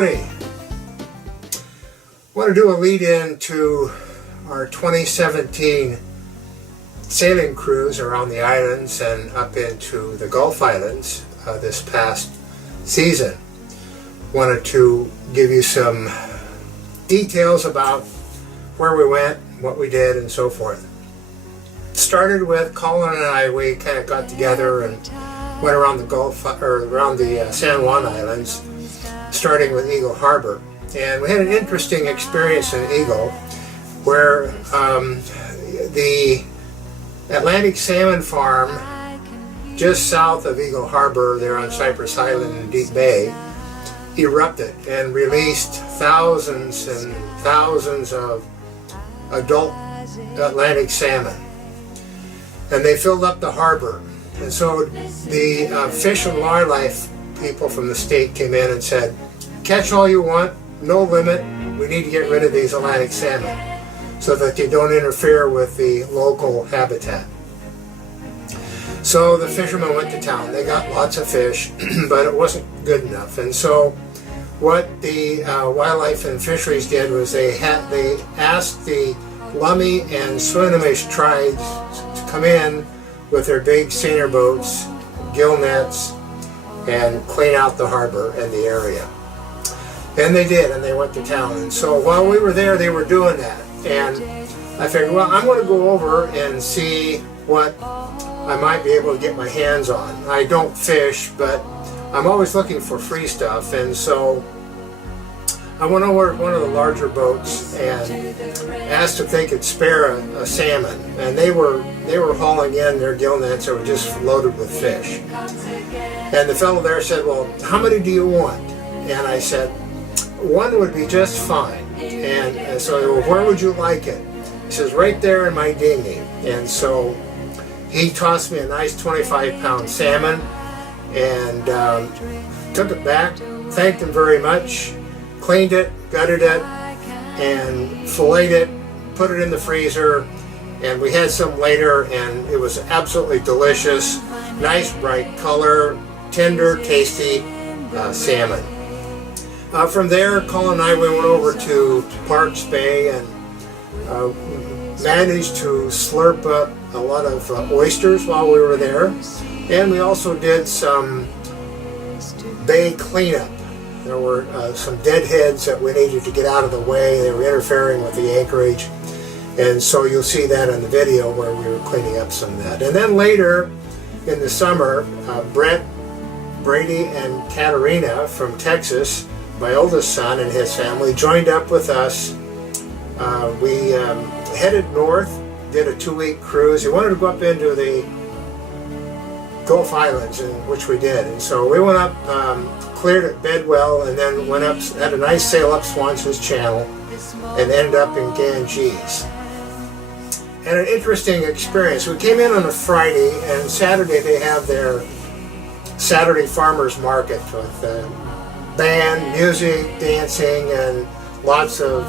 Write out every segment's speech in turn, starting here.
County. I want to do a lead-in to our 2017 sailing cruise around the islands and up into the Gulf Islands this past season. Wanted to give you some details about where we went, what we did, and so forth. Started with Colin and I. We kind of got together and went around the Gulf, or around the San Juan Islands, starting with Eagle Harbor. And we had an interesting experience in Eagle, where the Atlantic Salmon Farm, just south of Eagle Harbor, there on Cypress Island in Deep Bay, erupted and released thousands and thousands of adult Atlantic salmon. And they filled up the harbor. And so the Fish and Wildlife people from the state came in and said, catch all you want, no limit, we need to get rid of these Atlantic salmon so that they don't interfere with the local habitat. So the fishermen went to town. They got lots of fish, but it wasn't good enough. And so what the Wildlife and Fisheries did was they asked the Lummi and Swinomish tribes to come in with their big seiner boats, gill nets, and clean out the harbor and the area. And they did, and they went to town. And so while we were there, they were doing that. And I figured, well, I'm going to go over and see what I might be able to get my hands on. I don't fish, but I'm always looking for free stuff. And so I went over to one of the larger boats and asked if they could spare a salmon. And they were hauling in their gill nets that were just loaded with fish. And the fellow there said, well, how many do you want? And I said, one would be just fine. And so, well, where would you like it? He says, right there in my dinghy. And so he tossed me a nice 25-pound salmon and took it back, thanked him very much, cleaned it, gutted it, and filleted it, put it in the freezer, and we had some later, and it was absolutely delicious. Nice bright color, tender, tasty salmon. From there, Colin and I went over to Parks Bay and managed to slurp up a lot of oysters while we were there. And we also did some bay cleanup. There were some deadheads that we needed to get out of the way. They were interfering with the anchorage. And so you'll see that in the video where we were cleaning up some of that. And then later in the summer, Brett, Brady, and Katerina from Texas, my oldest son and his family, joined up with us. We headed north, did a 2-week cruise. We wanted to go up into the Gulf Islands, which we did. And so we went up, cleared at Bedwell, and then went up, had a nice sail up Swanson's Channel, and ended up in Ganges. And an interesting experience. We came in on a Friday, and Saturday they have their Saturday Farmers Market with band, music, dancing, and lots of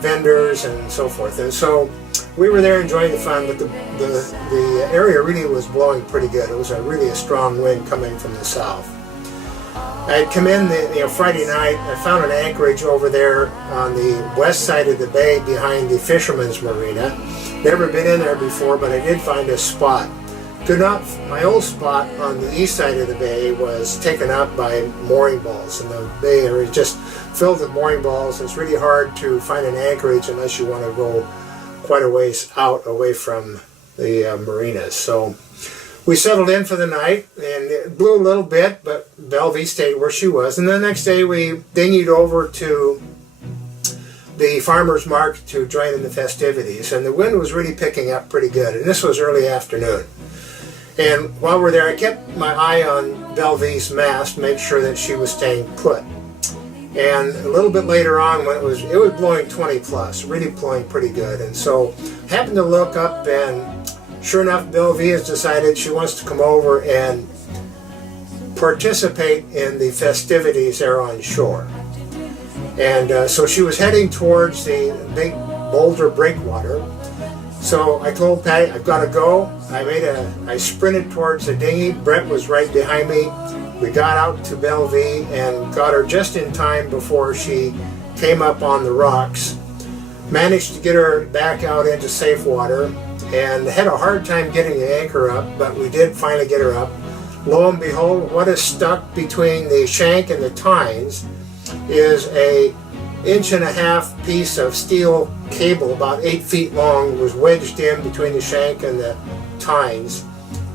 vendors and so forth. And so we were there enjoying the fun, but the area really was blowing pretty good. It was really a strong wind coming from the south. I'd come in Friday night. I found an anchorage over there on the west side of the bay behind the Fisherman's Marina. Never been in there before, but I did find a spot. My old spot on the east side of the bay was taken up by mooring balls, and the bay area just filled with mooring balls. It's really hard to find an anchorage unless you want to go quite a ways out away from the marinas. So we settled in for the night, and it blew a little bit, but Belvie stayed where she was. And the next day we dinghied over to the farmer's market to join in the festivities, and the wind was really picking up pretty good, and this was early afternoon. And while we're there, I kept my eye on Belvie's mast, make sure that she was staying put. And a little bit later on, when it was blowing 20 plus, really blowing pretty good. And so happened to look up, and sure enough, Belvie has decided she wants to come over and participate in the festivities there on shore. And so she was heading towards the big boulder breakwater. So I told Patty, I've got to go. I sprinted towards the dinghy. Brett was right behind me. We got out to Bellevue and got her just in time before she came up on the rocks. Managed to get her back out into safe water and had a hard time getting the anchor up, but we did finally get her up. Lo and behold, what is stuck between the shank and the tines is a 1.5 inch piece of steel cable about 8 feet long, was wedged in between the shank and the tines,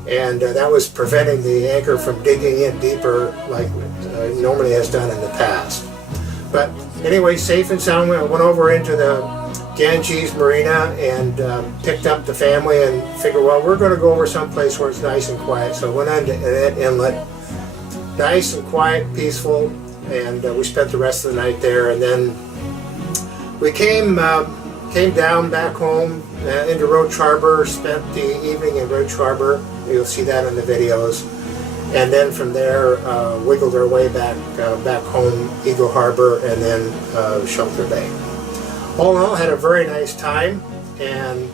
and that was preventing the anchor from digging in deeper like it normally has done in the past. But anyway, safe and sound, we went over into the Ganges Marina and picked up the family and figured, well, we're going to go over someplace where it's nice and quiet. So went on to Annette Inlet, nice and quiet, peaceful, and we spent the rest of the night there. And then we came down back home into Roach Harbor, spent the evening in Roach Harbor. You'll see that in the videos. And then from there, wiggled our way back home, Eagle Harbor, and then Shelter Bay. All in all, had a very nice time and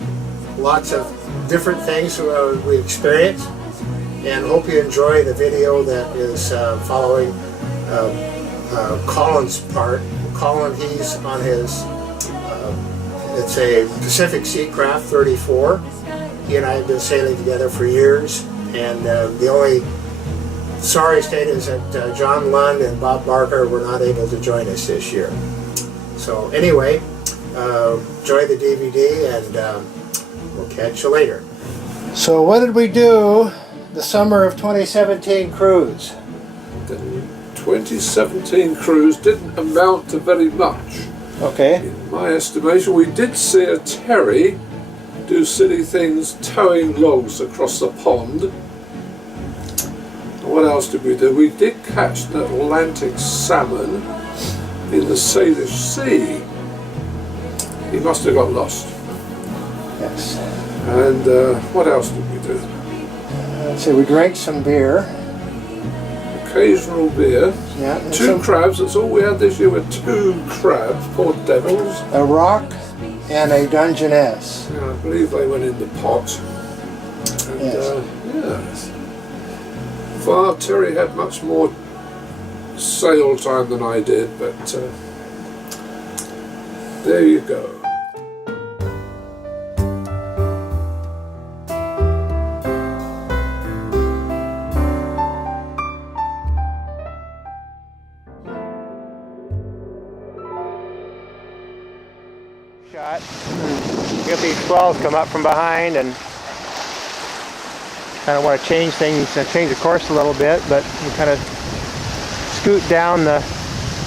lots of different things we experienced. And hope you enjoy the video that is following Colin's part. Colin, he's on his, it's a Pacific Sea Craft 34. He and I have been sailing together for years, and the only sorry state is that John Lund and Bob Barker were not able to join us this year. So anyway, enjoy the DVD, and we'll catch you later. So what did we do the summer of 2017 cruise? The 2017 cruise didn't amount to very much. Okay. In my estimation, we did see a Terry do silly things towing logs across the pond. What else did we do? We did catch an Atlantic salmon in the Salish Sea. He must have got lost. Yes. And what else did we do? Let's see, we drank some beer. Occasional beer. Yeah. Two crabs, that's all we had this year, were 2 crabs, poor devils. A rock and a Dungeness. Yeah, I believe they went in the pot. And, Yes. yes. Far Terry had much more sail time than I did, but there you go. Shot. Get these swells come up from behind and kind of want to change things, change the course a little bit, but you kind of scoot down the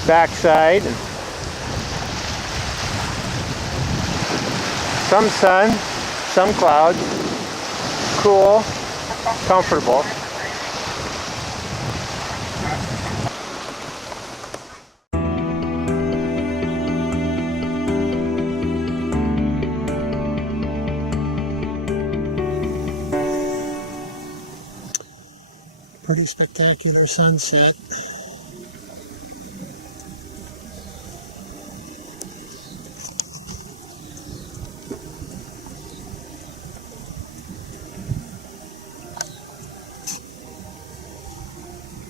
backside. And some sun, some clouds, cool, comfortable. Pretty spectacular sunset.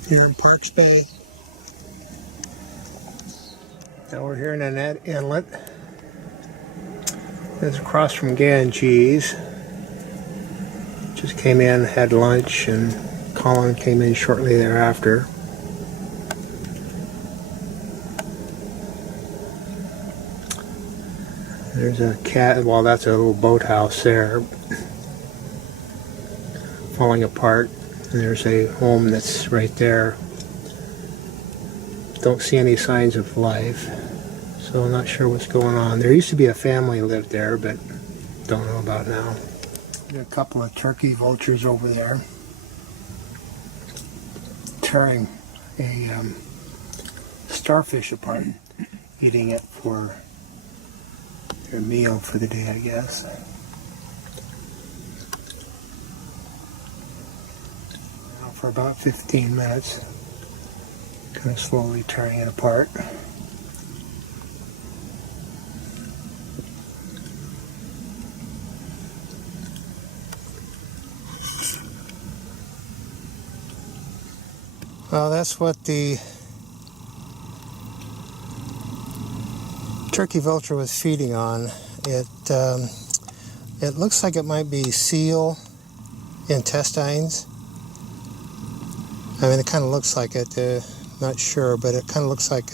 Here in Parks Bay. Now we're here in Annette Inlet. It's across from Ganges. Just came in, had lunch, and Colin came in shortly thereafter. There's a cat, well, that's a little boathouse there, falling apart. And there's a home that's right there. Don't see any signs of life, so I'm not sure what's going on. There used to be a family lived there, but don't know about now. There's a couple of turkey vultures over there, tearing a starfish apart, eating it for their meal for the day, I guess. Now for about 15 minutes, kind of slowly tearing it apart. Well, that's what the turkey vulture was feeding on. It looks like it might be seal intestines. I mean, it kind of looks like it. Not sure, but it kind of looks like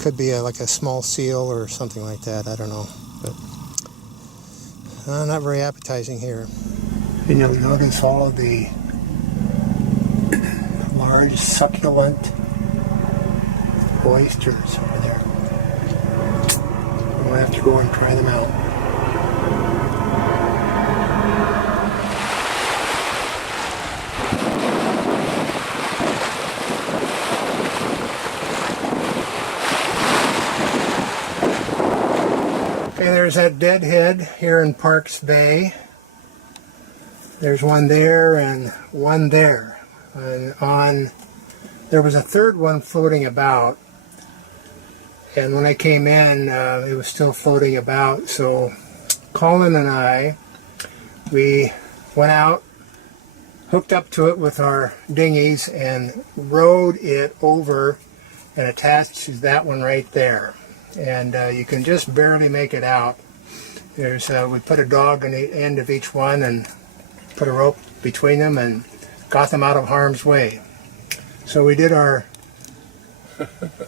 could be like a small seal or something like that. I don't know, but not very appetizing here. And you'll notice all of the large succulent oysters over there. We'll have to go and try them out. Okay, there's that deadhead here in Parks Bay. There's one there and one there. And there was a third one floating about. And when I came in, it was still floating about. So Colin and I, we went out, hooked up to it with our dinghies, and rowed it over and attached to that one right there. And you can just barely make it out. We put a dog on the end of each one and put a rope between them and got them out of harm's way. So we did our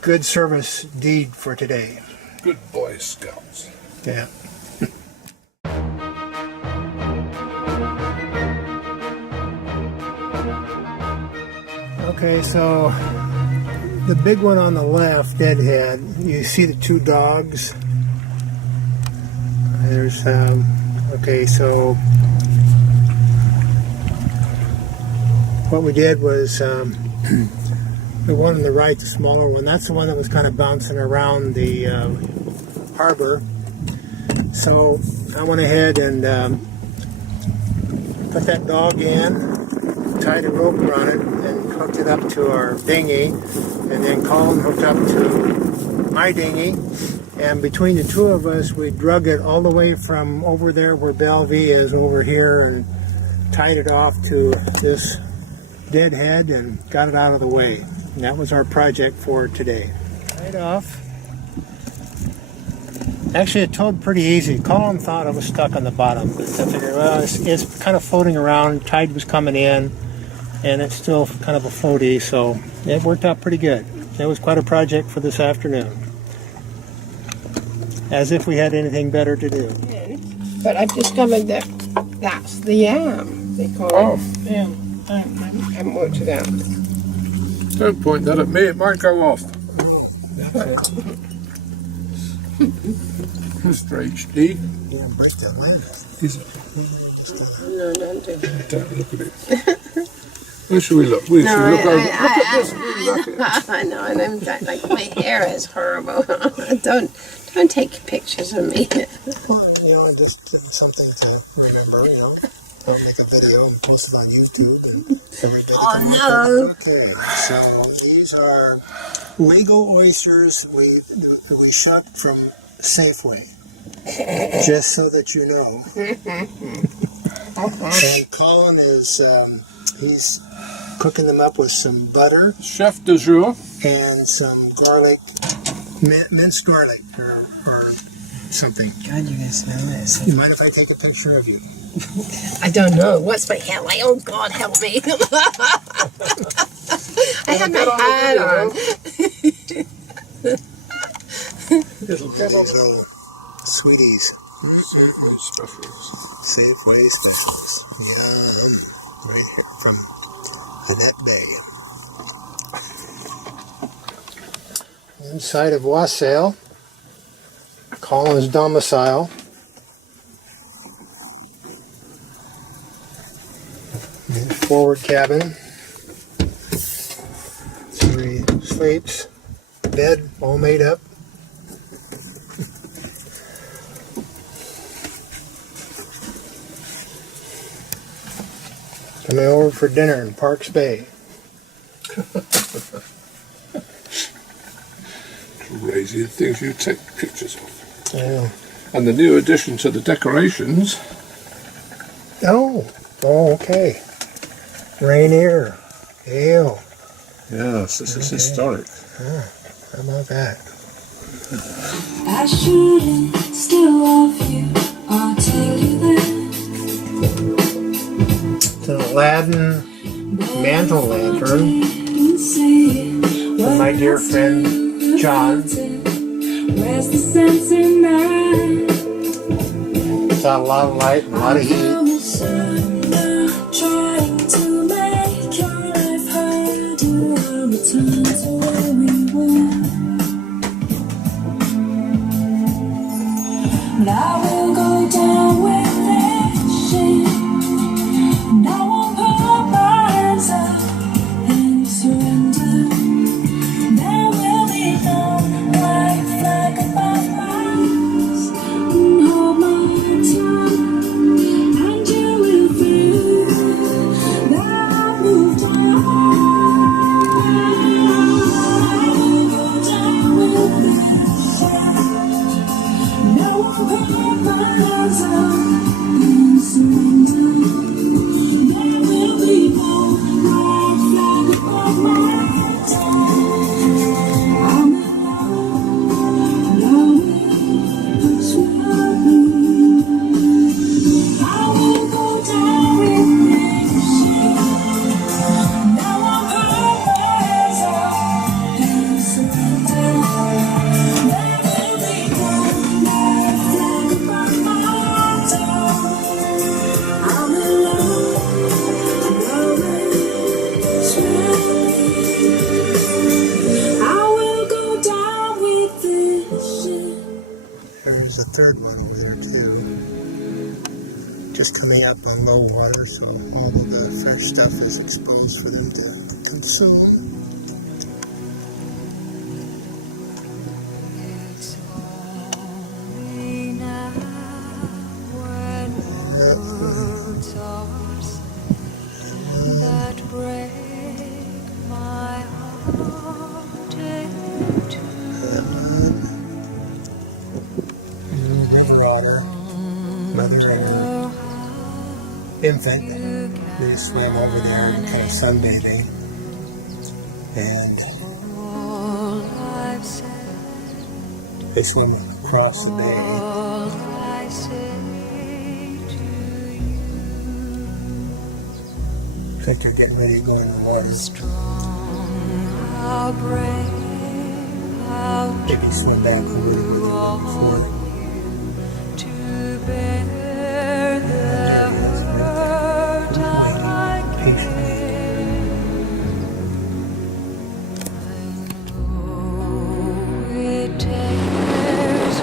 good service deed for today. Good Boy Scouts. Yeah. Okay, so the big one on the left, deadhead, you see the two dogs. There's, okay, so what we did was the one on the right, the smaller one, that's the one that was kind of bouncing around the harbor. So I went ahead and put that dog in, tied a rope around it, and hooked it up to our dinghy. And then Colin hooked up to my dinghy. And between the two of us, we drug it all the way from over there where Bellevue is over here and tied it off to this deadhead and got it out of the way. And that was our project for today. Tied off. Actually, it towed pretty easy. Colin thought it was stuck on the bottom, but I figured, well, it's kind of floating around. Tide was coming in, and it's still kind of a floaty, so it worked out pretty good. It was quite a project for this afternoon. As if we had anything better to do. But I've discovered that that's the yam. They call it yam. I haven't worked it out. Don't point that at me, it might go off. Mr. HD. Yeah, break that leg. Is it? No, don't do it. Don't look at it. Where should we look? We should look over. Look at this. I know, and I'm like, my hair is horrible. Don't take pictures of me. Well, just something to remember, I'll make a video and post it on YouTube and everybody can look at it. Okay, so these are Lego oysters we shucked from Safeway. Just so that you know. And Colin is, he's cooking them up with some butter. Chef de jour. And some garlic, minced garlic or something. God, you guys smell this. You mind if I take a picture of you? I don't know. What's my hair like? Oh, God, help me. I had my hat on. Little sweeties. Specials. Safeway specials. Yum. Right here from Annette Bay. Inside of Wassail, Colin's domicile. Forward cabin. So he sleeps. Bed all made up. Coming over for dinner in Parks Bay. Crazy things you take pictures of. Yeah. And the new addition to the decorations. Oh, okay. Rainier. Ew. Yes, this is historic. How about that? I shouldn't still love you. I'll take you there. It's an Aladdin mantle lantern from my dear friend John. Where's the sense in that? It's got a lot of light and a lot of heat. Trying to make your life harder. I'll return to where we were. But I will go down with this ship. And I won't put my hands up and surrender. There will be no white flag above my eyes. And hold my tongue. And you will feel that I've moved on. I will go down with this ship. No one put my hands up and surrender. There will be no white flag above my head. I'm alone with I will go down with this ship. No one put my hands up and surrender. There will be no white flag above my head. I'm alone I will go down with this ship. There's a third one over there too. Just coming up on low water, so all of the fresh stuff is exposed for them to consume. It's only now when words are said that break my heart into River otter, mother otter, infant. They swim over there and kind of sunbathing. And all I've said, they swim across the bay. all I say to you. Looks like they're getting ready to go in the water. Strong, how brave, how Maybe swim back over to where they were before. to bear the hurt I Patiently. know it tears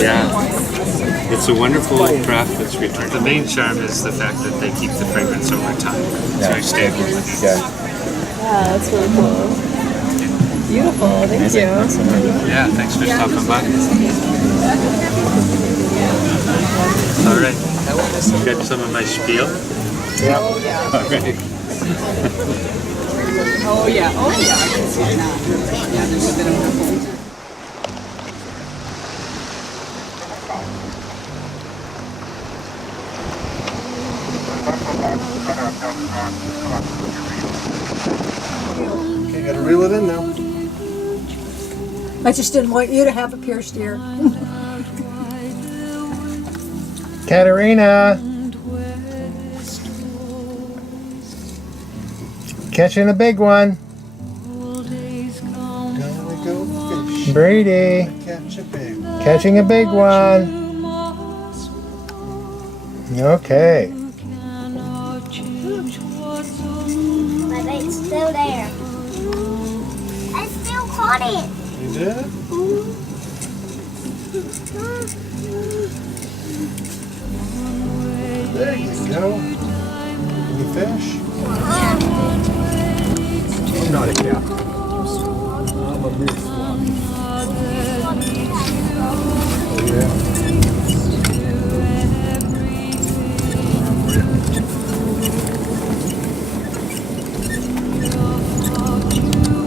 Yeah, it's a wonderful craft that's returned. The main charm is the fact that they keep the fragrance over time. It's very stable. Yeah, that's really cool. Beautiful, thank you. Yeah, thanks for stopping by. All right, got some of my spiel. Yeah. Oh yeah, All right. oh yeah, oh yeah, I can see it now. Yeah, there's a bit of purple. Okay, gotta reel it in now. I just didn't want you to have a pierced ear. Katerina! Catching a big one. Gonna go fish, Brady, catch a big one. catching a big one. Okay. My bait's still there. I still caught it. You did? There you go. Any fish? I'm not a cat. I'm a big one.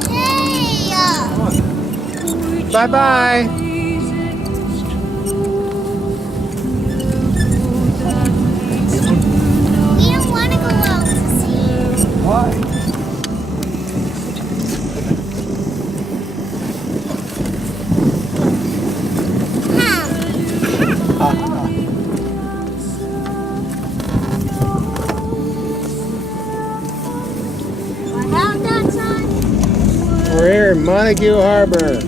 Hey! Bye bye. We don't want to go out to sea. Why? About that time. We're here in Montague Harbor.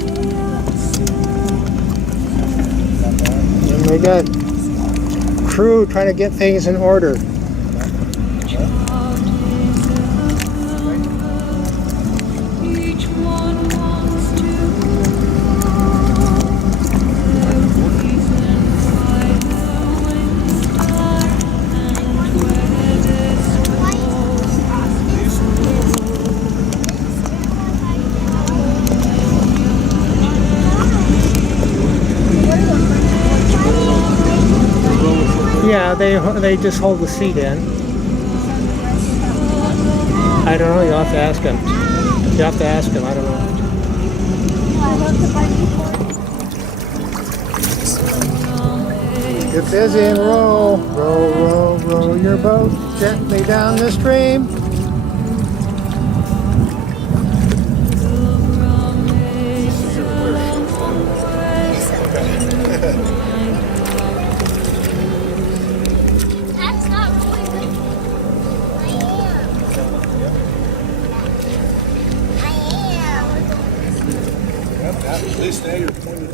And we got crew trying to get things in order. Yeah, they just hold the seat in. I don't know. You'll have to ask him. You have to ask him. I don't know. Get busy and row, row, row, row your boat gently down the stream. That's not really good. I am. At least now you're pointed.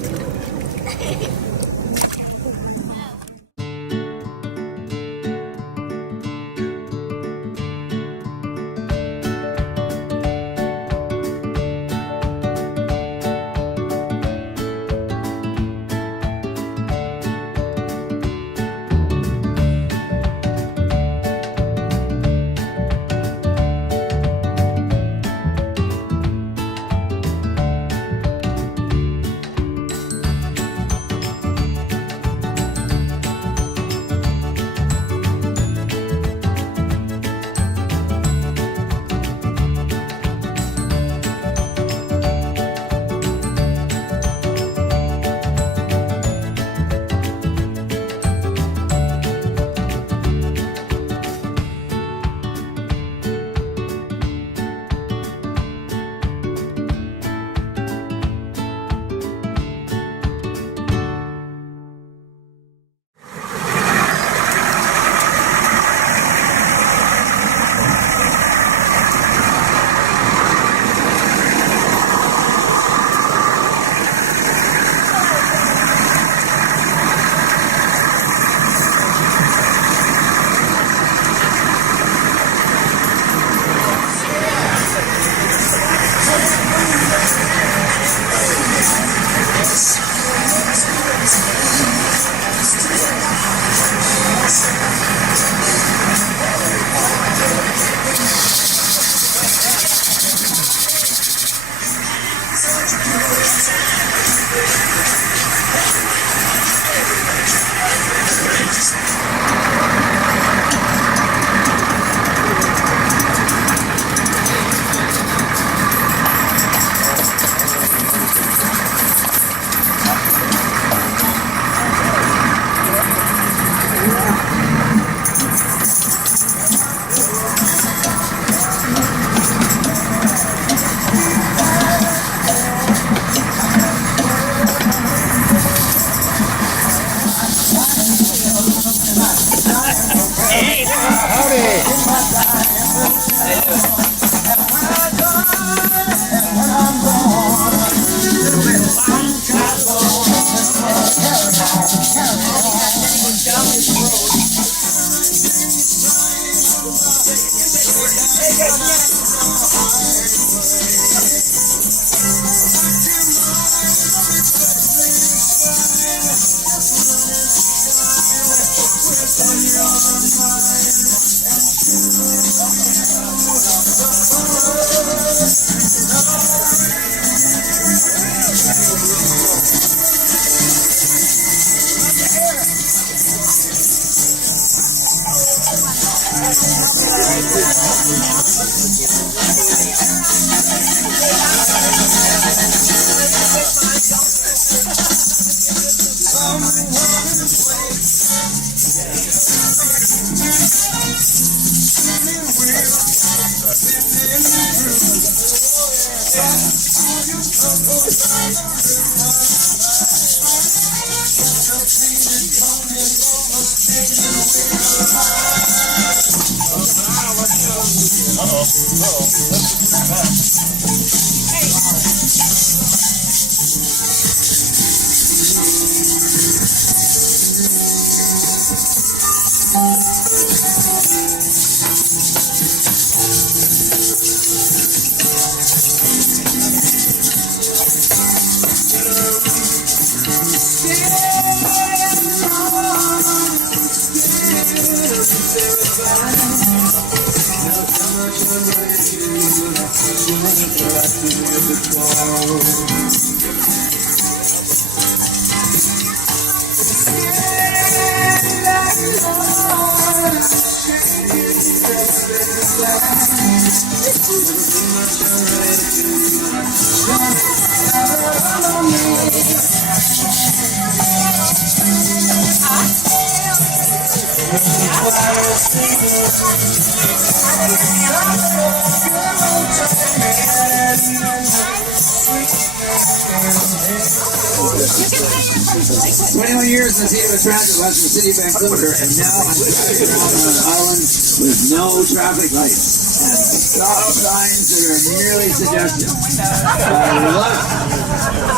Years since he was trapped in the city of Vancouver, and now I'm trapped on an island with no traffic lights and stop signs that are nearly suggestive. I love it.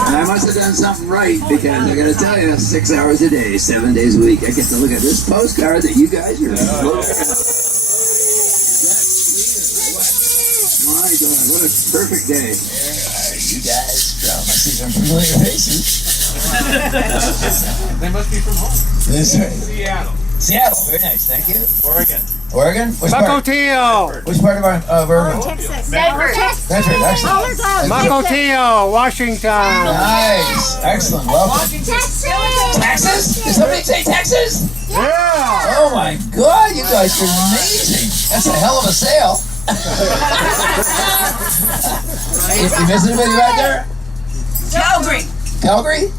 And I must have done something right, because I gotta tell you, 6 hours a day, 7 days a week, I get to look at this postcard that you guys are floating around. My God, what a perfect day. You guys I see some familiar faces. They must be from home. That's right. Seattle. Seattle, very nice, thank you. Oregon. Oregon? Which part? Macotillo, Which part of Oregon? Texas. Bedford, excellent. Macotillo, Washington. Nice, excellent, welcome. Texas? Did somebody say Texas? Yeah. Oh my God, you guys are amazing. That's a hell of a sail. You miss anybody right there? Calgary?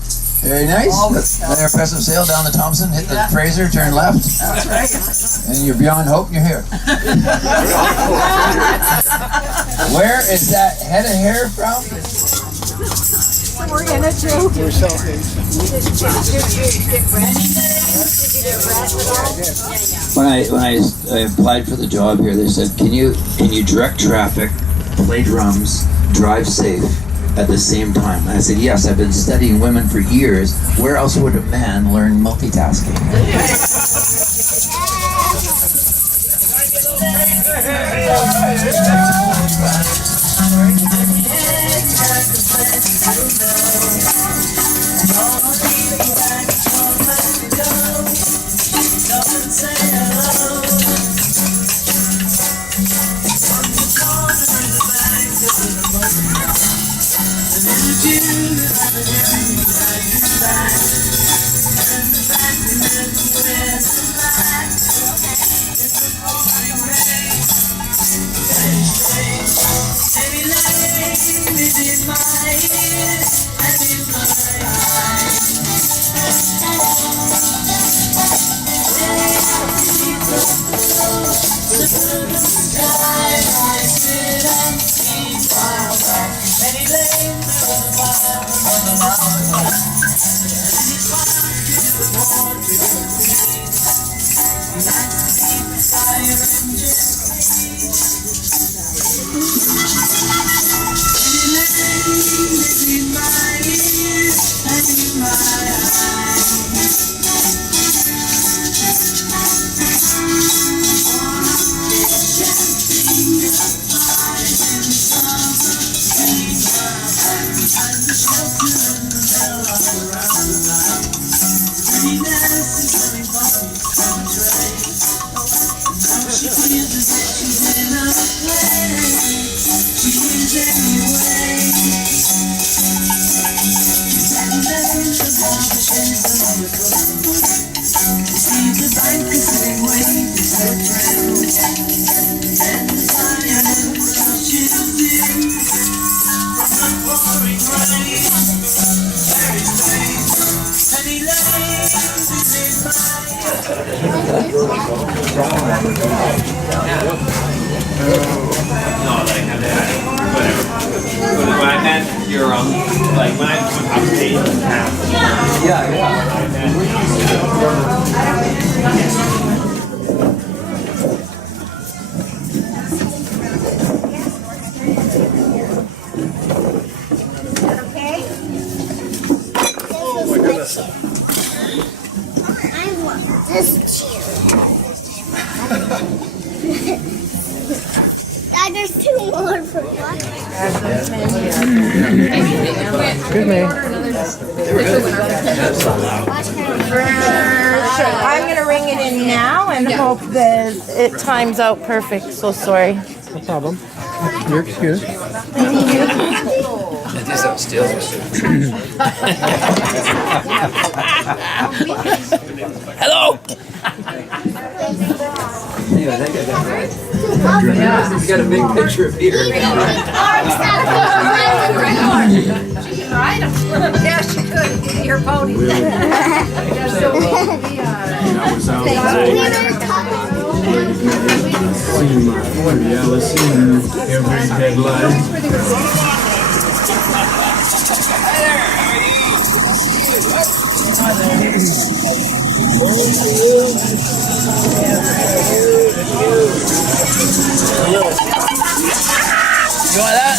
Very nice. Let our impressive sail down the Thompson, hit the Fraser, turn left. That's right. And you're beyond hope and you're here. Where is that head of hair from? We're in a joke. We're Southeast. When I applied for the job here, they said, can you direct traffic, play drums, drive safe at the same time? And I said, yes, I've been studying women for years. Where else would a man learn multitasking? You When I meant you're like when I'm paid half. I want this chair. Dad, there's two more for one. Good man. I'm going to ring it in now and hope that it times out perfect. So sorry. No problem. Your excuse. Hello. You got a big picture of Peter. Yeah, she could. Your pony. Every headline. You want that?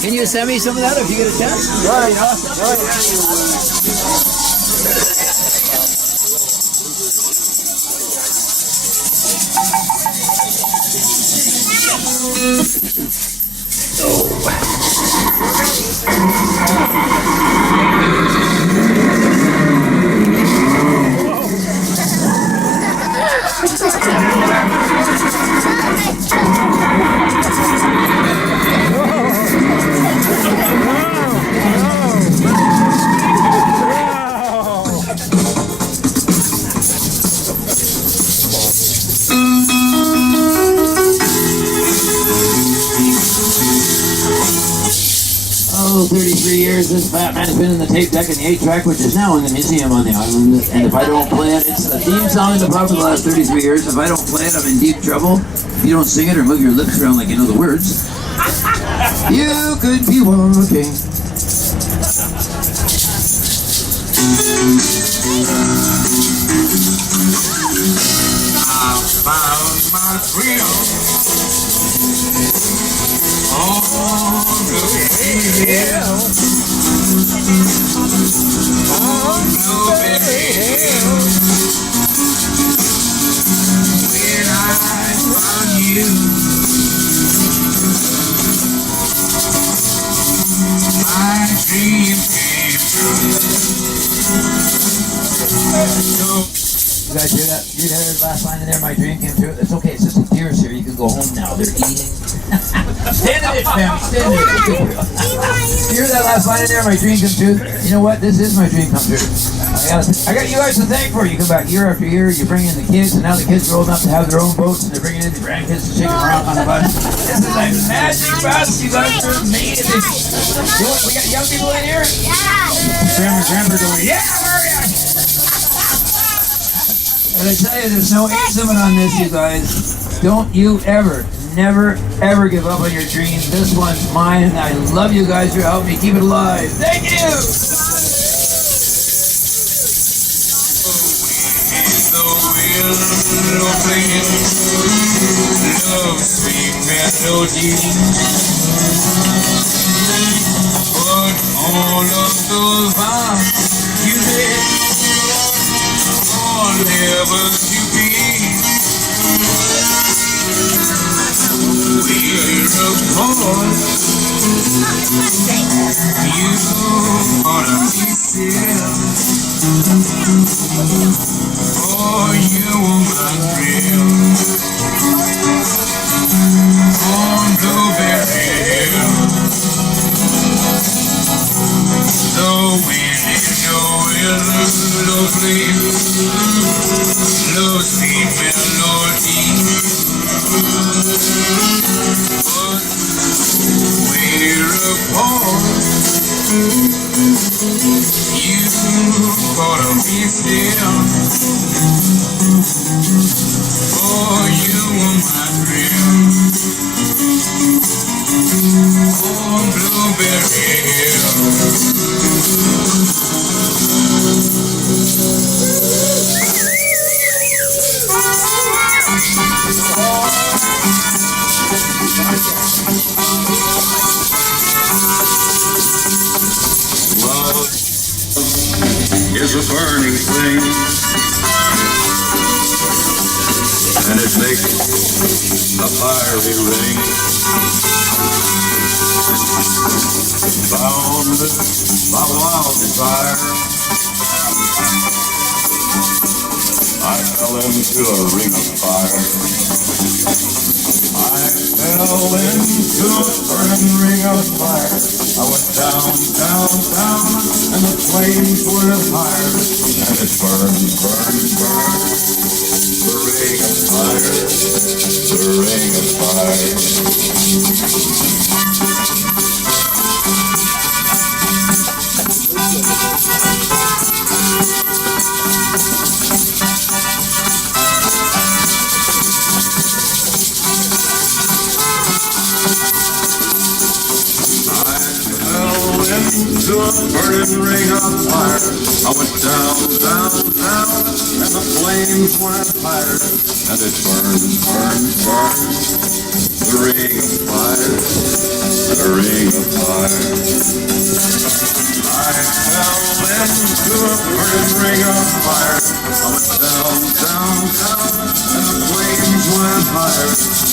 Can you send me some of that if you get a chance? Right. Oh, 33 years this fat man's been in the tape deck and the 8-track, which is now in the museum on the island. And if I don't play it, it's the theme song in the pub for the last 33 years. If I don't play it, I'm in deep trouble. If you don't sing it or move your lips around like you know the words, you could be walking. I found my freedom on the hill. On Blueberry Hill. When I found you, my dream came true. You guys hear that? You hear the last line in there? My dream came true. It's okay. It's just some deers here. You can go home now. They're eating. Stand in it, fam. Stand in it. You hear that last line in there? My dream come true. You know what? This is my dream come true. I got you guys to thank for. You come back year after year. You bring in the kids, and now the kids are old enough to have their own boats, and they're bringing in the grandkids to shake them around on the bus. This is a magic bus. You guys are amazing. We got young people in here. Grandpa going, yeah, hurry up. And I tell you, there's no age limit on this, you guys. Don't you ever, never, ever give up on your dreams. This one's mine, and I love you guys for helping me keep it alive. Thank you! Sweet melody, but all of those vows you made are never to be. We're apart. You wanna be still, for you my thrill. On Blueberry Hill, the wind is your lovely, lovely melody. But we're apart. You gotta be still. For you are my thrill. On Blueberry Hill. Love is a burning thing, and it makes a fiery ring. Bound by wildfire, I fell into a ring of fire. I fell into a burning ring of fire. I went down, down, down, and the flames were higher. And it burned, burned, burned. The ring of fire, the ring of fire. Into a burning ring of fire. I went down, down, down, and the flames went higher. And it burned, burned, burned. The ring of fire, the ring of fire. I fell into a burning ring of fire. I went down, down, down, and the flames went higher.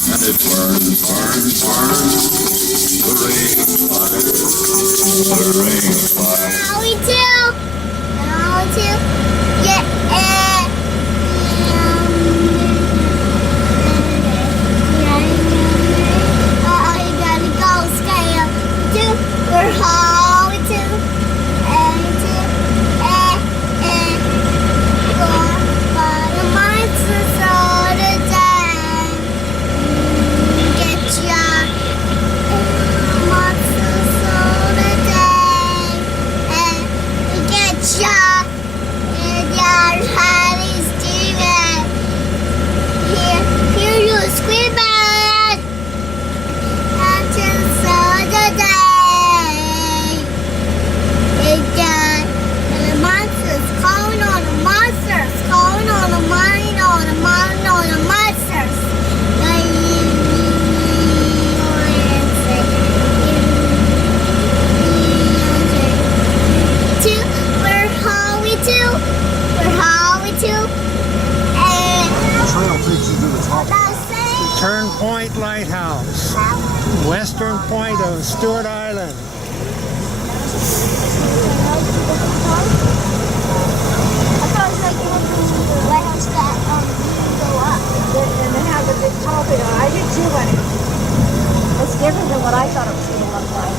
And it burned, burned, burned. The ring of fire, the ring of fire. How we do? How we do? Yeah. You gotta go scale. We're how we do? The monsters all the time. Get ya. Monsters all the time. And we get ya. And your heart is demon. Here you scream at. And just all the day. It died. And the monsters calling on the monsters. Calling on the mind on the mind on the monsters. We're how we do. We're how we do. And Trail takes you to the top. that's Turn Point Lighthouse, western point of Stewart Island. And then have a big top it on. I did too, but it's different than what I thought it was going to look like.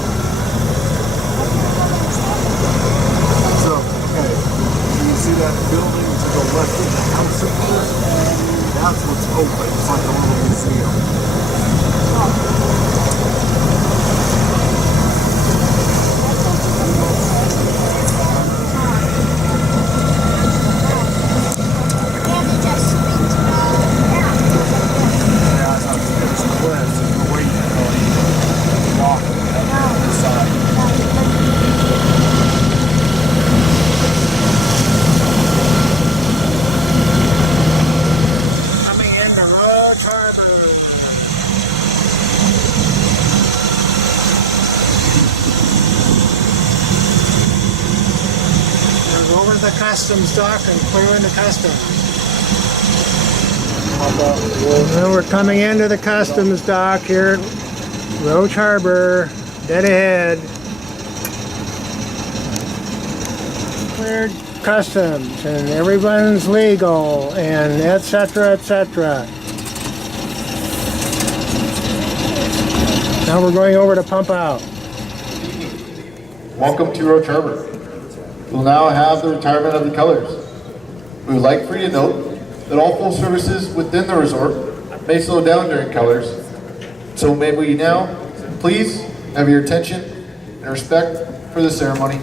So, okay, do you see that building to the left of the house up there? That's what's open. It's like a little museum. Yeah, I thought there's cliffs and you're waiting for the walk on the side. Coming into Roach Harbor. We're over to the customs dock and clear into customs. Well, we're coming into the customs dock here at Roach Harbor, dead ahead. Cleared customs and everyone's legal and etc. etc. Now we're going over to pump out. Welcome to Roach Harbor. We'll now have the retirement of the colors. We would like for you to note that all full services within the resort may slow down during colors. So may we now please have your attention and respect for the ceremony.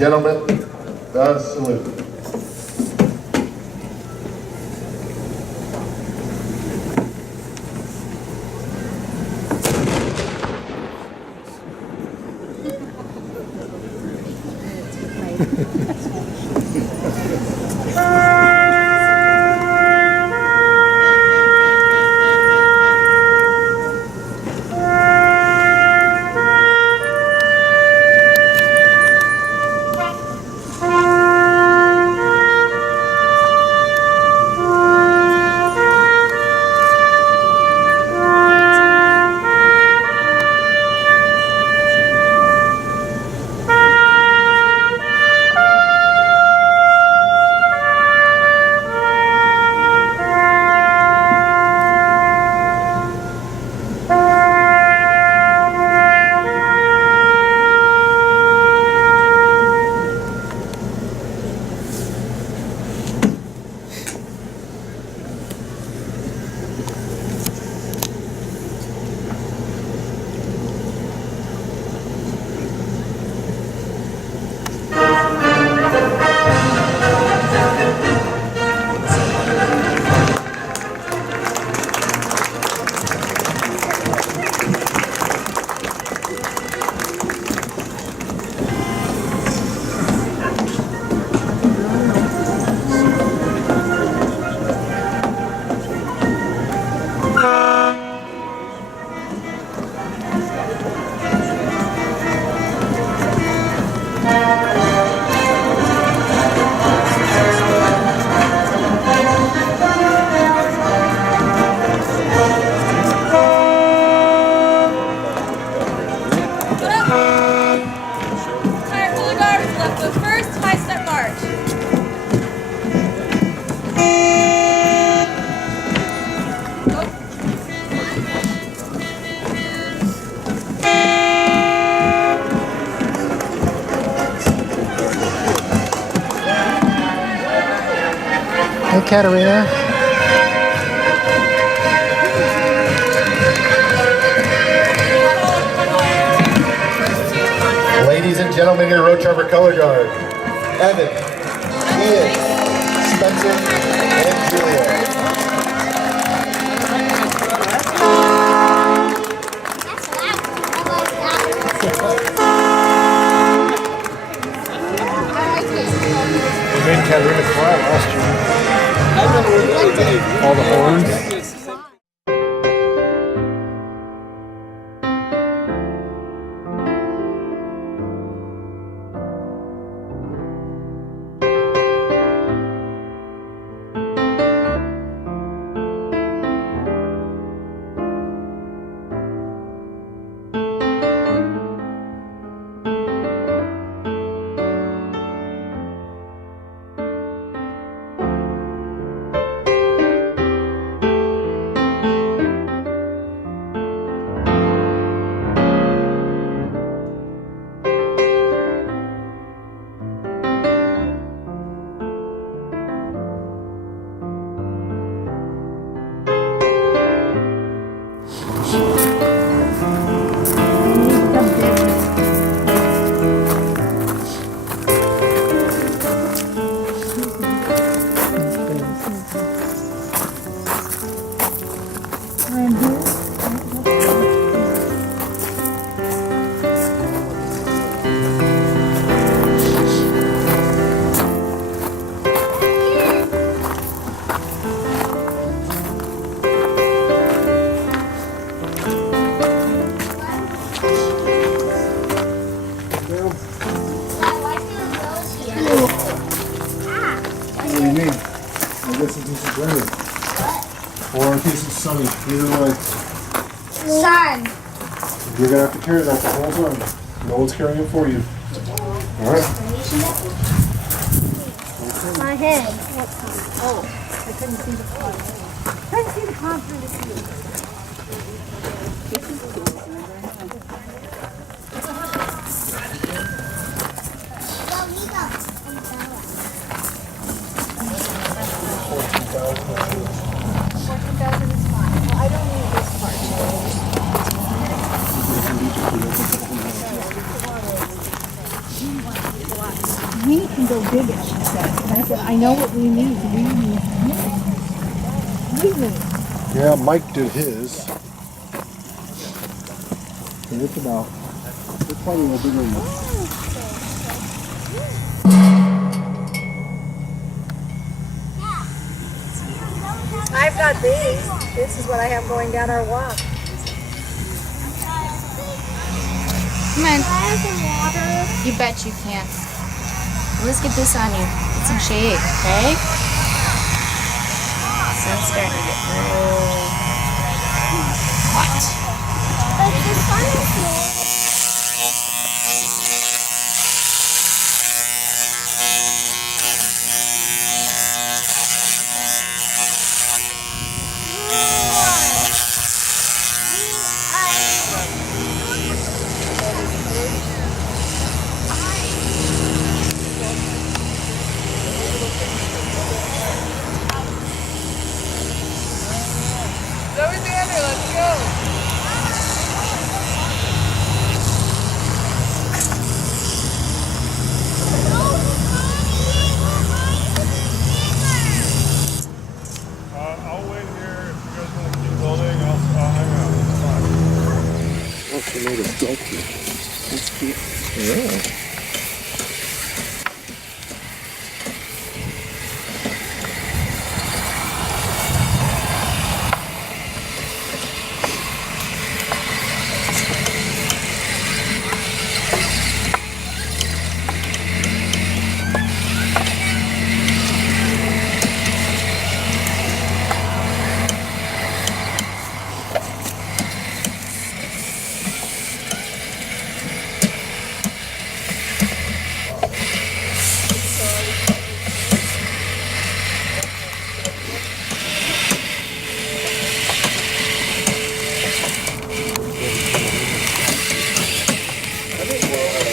gentlemen, the salute. Hey, Katerina. Ladies and gentlemen, your Road Trapper Color Guard, Evan, Ian, Spencer, and Julia. We made Katerina cry last year. All the horns. Or in case it's sunny, either way. Sun. You're gonna have to carry that the whole time. No one's carrying it for you. Alright. My head. Oh, I couldn't see the cloud. I couldn't see the cloud through the sea. we can go dig it, she said. And I said, I know what we need. We need you. We need. Yeah, Mike did his. And it's about, it's probably a little bigger than this. I've got these. This is what I have going down our walk. Come on. You bet you can. Let's get this on you. Get some shade, okay? Sun's starting to get real hot. Let's go. I'll wait here. If you guys want to keep building, I'll hang out. It's fine. Oh, she made a sculpture. That's cute. Yeah.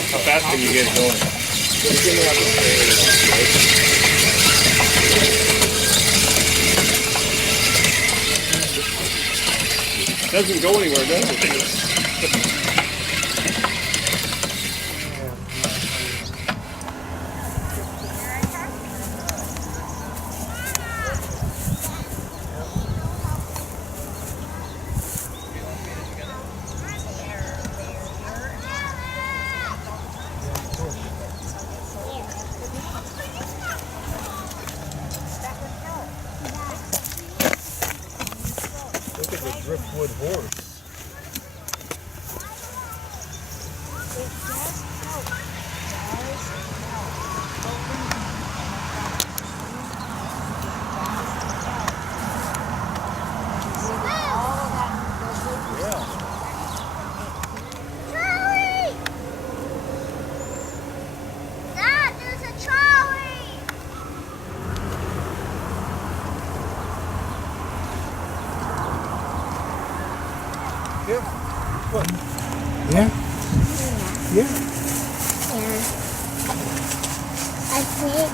How fast can you get it going? It doesn't go anywhere, does it? Look at the driftwood horse. Dad, there's a trolley! Yeah. What? Yeah. Yeah. I see.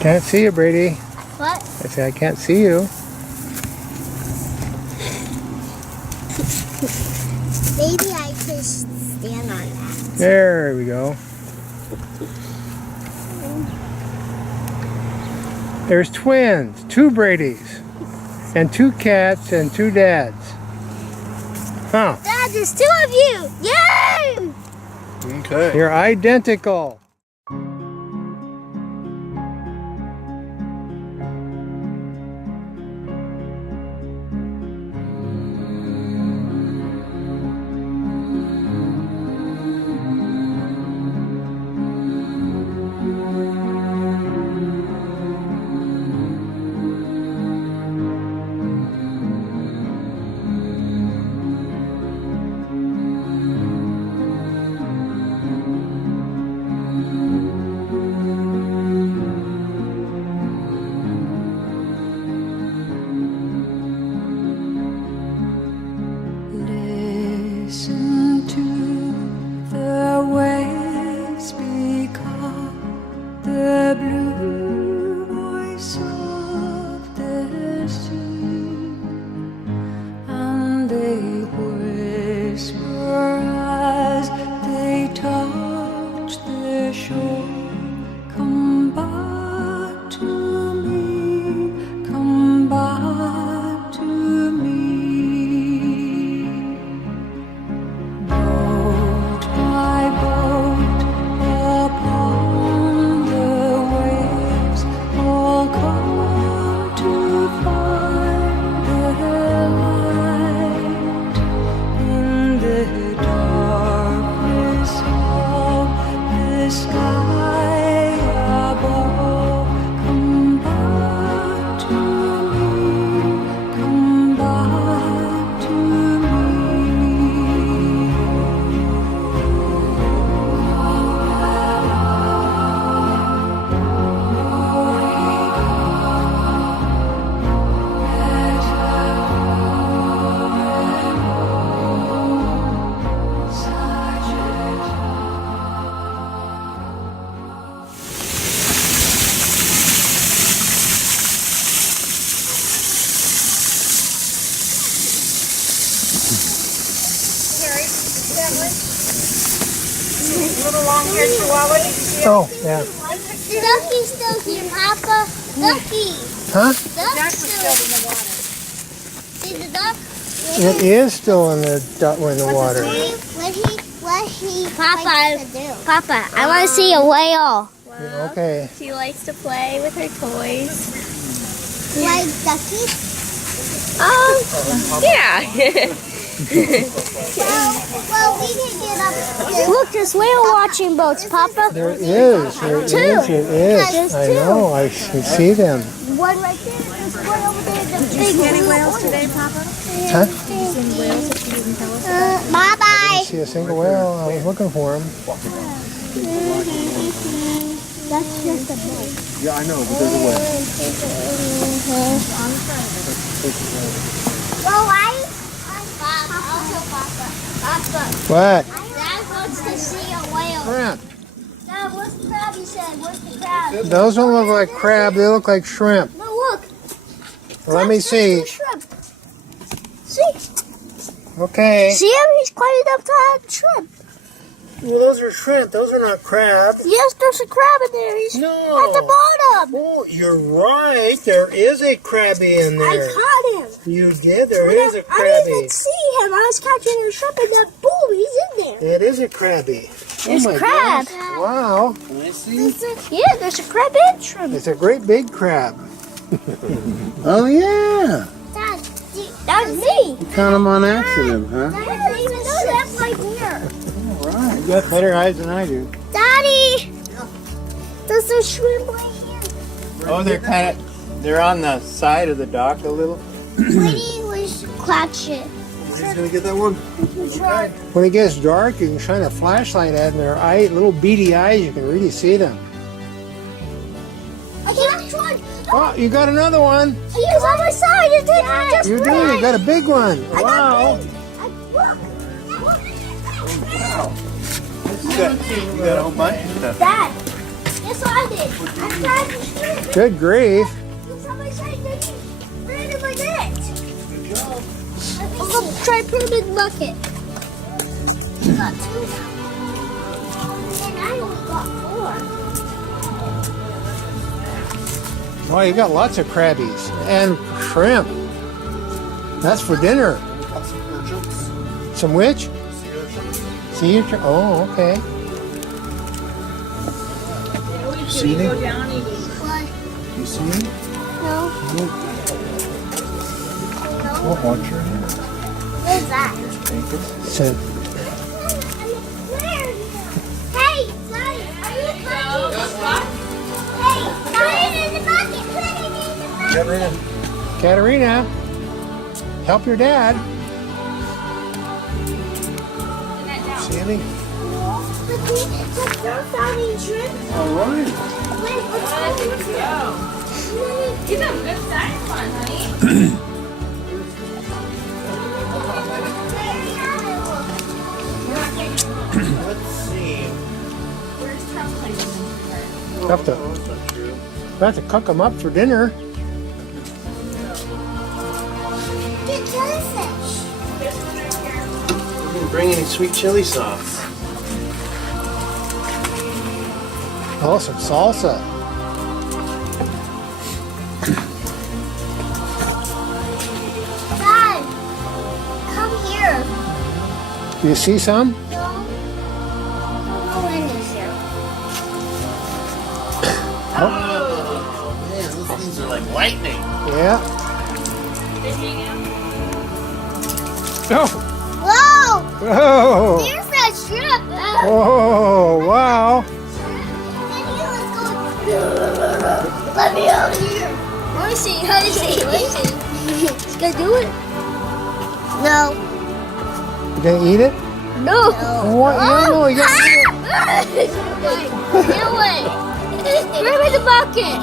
Can't see you, Brady. What? I say I can't see you. Maybe I could stand on that. There we go. There's twins, 2 Bradys, and 2 cats and 2 dads. Huh. Dad, there's 2 of you! Yay! Okay. You're identical. Listen to the waves become the blue voice of the sea, and they whisper as they touch the shore here, Chihuahua. Did you see it? Oh, yeah. Ducky's still here, Papa. Ducky. Huh? Duck's still in the water. See the duck? It is still in the water. What he Papa, Papa, I want to see a whale. Okay. She likes to play with her toys. Like Ducky? Yeah. Well, we can get up. Look, there's whale watching boats, Papa. There is. It is. I know. I can see them. One right there. There's one over there. Did you see any whales today, Papa? Huh? Did you see any whales that you didn't tell us? I Bye-bye. didn't see a single whale. I was looking for him. That's just a boat. Yeah, I know, but there's a way. Well, Papa. What? Dad wants to see a whale. Shrimp. Dad, what's the crab you said? Where's the crab? Those don't look like crab. They look like shrimp. No, look. Let me see. Shrimp. See? Okay. See him? He's climbing up to that shrimp. Well, those are shrimp. Those are not crab. Yes, there's a crab in there. He's No. at the bottom. Oh, you're right. There is a crabby in there. I caught him. You did. There is a I didn't crabby. even see him. I was catching a shrimp and that boom, he's in there. It is a crabby. There's oh my crab. gosh. Wow. Yeah, there's a crab and shrimp. It's a great big crab. Oh, yeah. Dad, that's me. You caught him on accident, huh? I didn't even know that's right here. All right. You got better eyes than I do. Daddy, there's a shrimp right here. Oh, they're on the side of the dock a little. Lady was clutch it. He's gonna get that one. When it gets dark, you can shine a flashlight at them. Their eye, little beady eyes, you can really see them. I got one. Oh, you got another one. He was on my side. It didn't just You do. You got a big one. Wow. You got a whole bunch of stuff. Dad, guess what I did? I tried to shrimp. Good grief. It's on my side. Then he ran in my net. Good job. I'm going to try to put him in the bucket. He got 2 now. And I only got 4. Oh, you got lots of crabbies and shrimp. That's for dinner. Some which? Sea urchin. Oh, okay. You see any? What? You see any? No. Oh, watch your hand. What is that? So, Hey, Sonny, are you coming? Hey, put it in the bucket. Put it in the bucket. Katerina, help your dad. See any? All right. These are good size ones, honey. Let's see. Have to cook them up for dinner. Get jellyfish. Didn't bring any sweet chili sauce. Oh, some salsa. Dad, come here. Do you see some? No one is here. Oh, man, those things are like lightning. Yeah. Oh. Whoa! Whoa. There's that shrimp. Oh, wow. Let me out of here. Let me see. Let me see. Let me see. He's gonna do it. No. You gonna eat it? No. What? No, you gotta eat it. Get away. Put him in the bucket.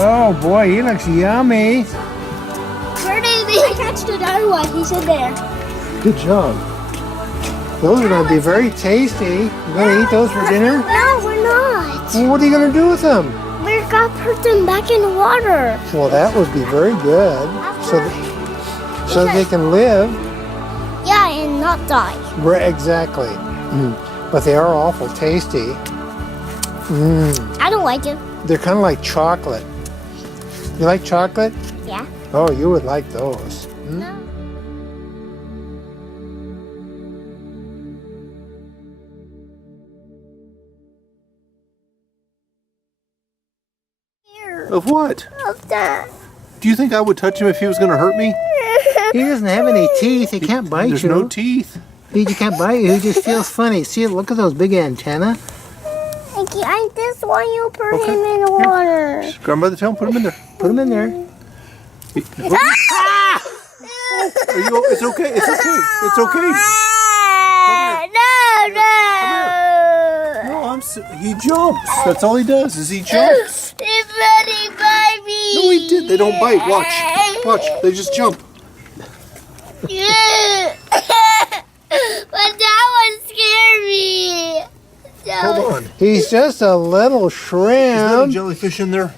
Oh boy, he looks yummy. Where did he? I catched another one. He's in there. Good job. Those are gonna be very tasty. You gonna eat those for dinner? No, we're not. Well, what are you gonna do with them? We're gonna put them back in the water. Well, that would be very good. So they can live. Yeah, and not die. Exactly. but they are awful tasty. I don't like it. They're kind of like chocolate. You like chocolate? Yeah. Oh, you would like those. Of what? Of that. Do you think I would touch him if he was going to hurt me? He doesn't have any teeth. He can't bite There's you. no teeth. He can't bite you. He just feels funny. See, look at those big antennae. I just want you to put him in the water. Just grab him by the tail and put him in there. Put him in there. It's okay. It's okay. It's okay. No. He jumps. That's all he does is he jumps. It's running by me. No, he did. They don't bite. Watch. Watch. They just jump. But that one scared me. Hold on. He's just a little shrimp. Is that a jellyfish in there?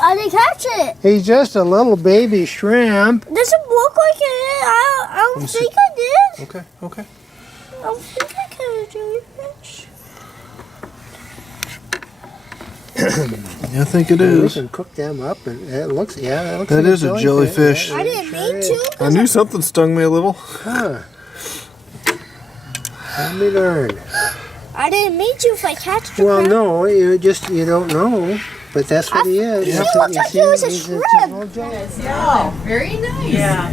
I didn't catch it. He's just a little baby shrimp. Does it look like it? I don't think I did. Okay. Okay. I don't think I caught a jellyfish. Yeah, I think it We is. can cook them up, and it looks. Yeah, that looks. That like is a jellyfish. I didn't mean to. I knew something stung me a little. Huh. Let me learn. I didn't mean to if I catch the Well, crab. no, you don't know, but that's what he is. He That's looked what like you he was a see. He's shrimp. little jellyfish. Oh, very nice. Yeah.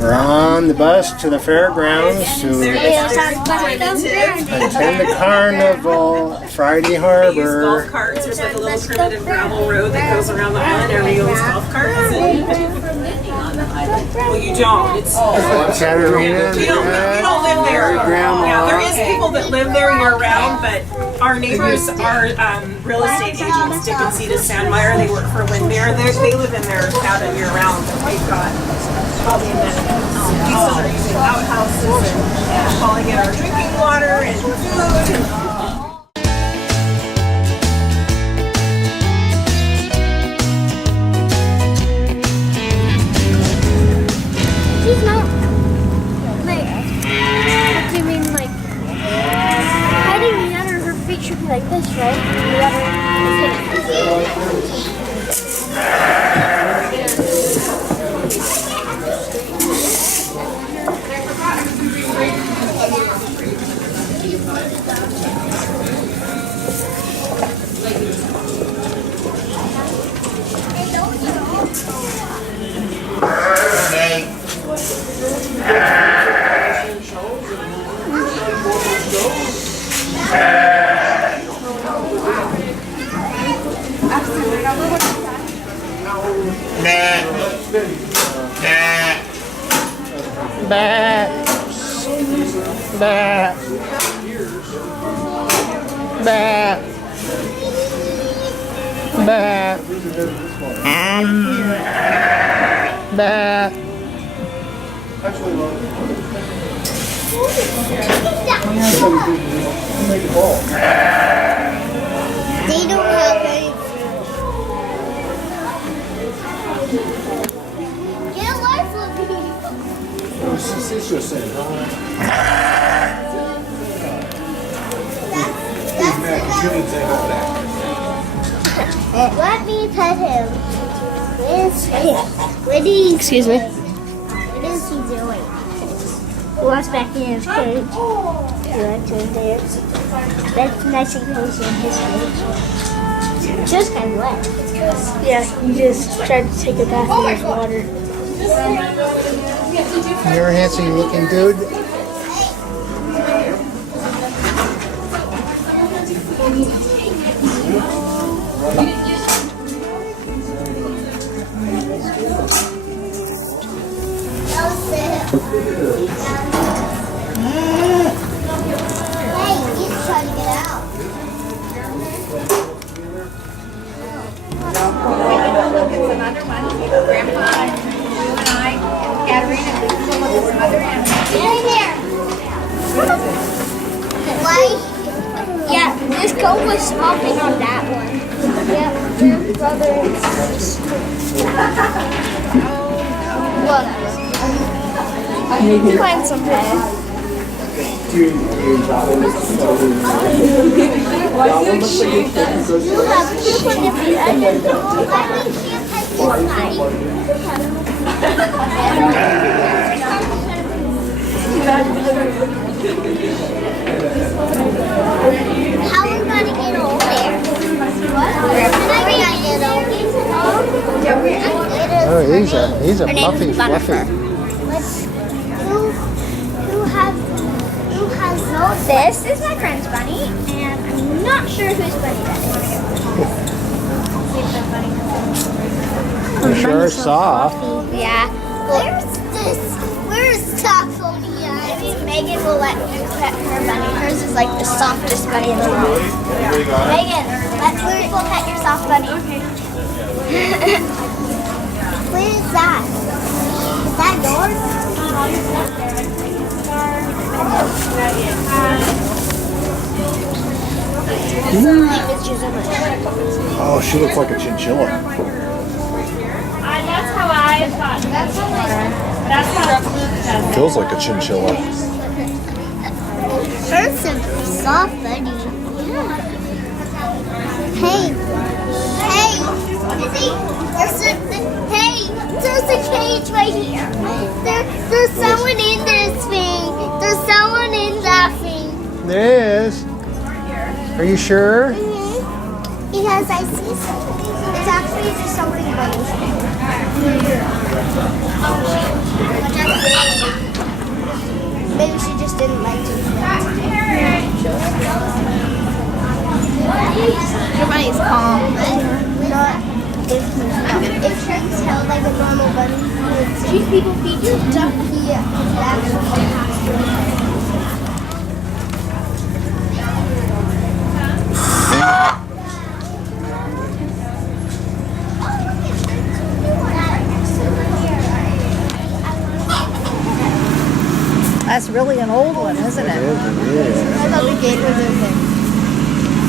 We're on the bus to the fairgrounds to attend the carnival, Friday Harbor. Golf carts. There's like a little primitive gravel road that goes around the island. Everybody owns golf carts. Well, you don't. It's Katerina, we don't live there. Yeah, there is people that live there year round, but our neighbors are real estate agents. Dick and Ceta Sandmeyer. They work for Windmere. They live in their cabin year round. They've got all the amenities. We still are using outhouses and calling it our drinking water and food. She's not. Like, what do you mean, like, hiding the under her feet should be like this, right? The other They don't have any food. Get a life with me. Let me pet him. Excuse me. What is he doing? What's back in his cage? You like to dance? That's nice and cozy in his cage. It's just kind of wet. Yeah, he just tried to take a bath in his water. You're a handsome looking dude. Hey, he's trying to get out. Another one. Grandpa, you and I, Katerina, we can look at some other animals. Get in here. Why? Yeah, this goat was stomping on that one. Yep, your brother and sister. Whatever. Find some hay. How are we gonna get over there? What? Can I get over? Oh, he's a Her name fluffy, is Butterfur. fluffy. Who has no? This is my friend's bunny, and I'm not sure whose bunny that is. For sure, soft. Yeah. Where's Tafonia? I mean, Megan will let you pet her bunny. Hers is like the softest bunny in the world. Megan, let's go pet your soft bunny. What is that? Is that yours? Oh, she looks like a chinchilla. That's how I thought. That's how. Feels like a chinchilla. Hers is soft bunny. Yeah. Hey, there's a cage right here. There's someone in this thing. There's someone in that thing. There is. Are you sure? Because I see something. It's actually just something bunny. Maybe she just didn't like to. Your bunny's calm. Not if she's held like a normal bunny. She's people feed you stuff. Yeah, actually has to. That's really an old one, isn't it? It is. I thought the gate was open.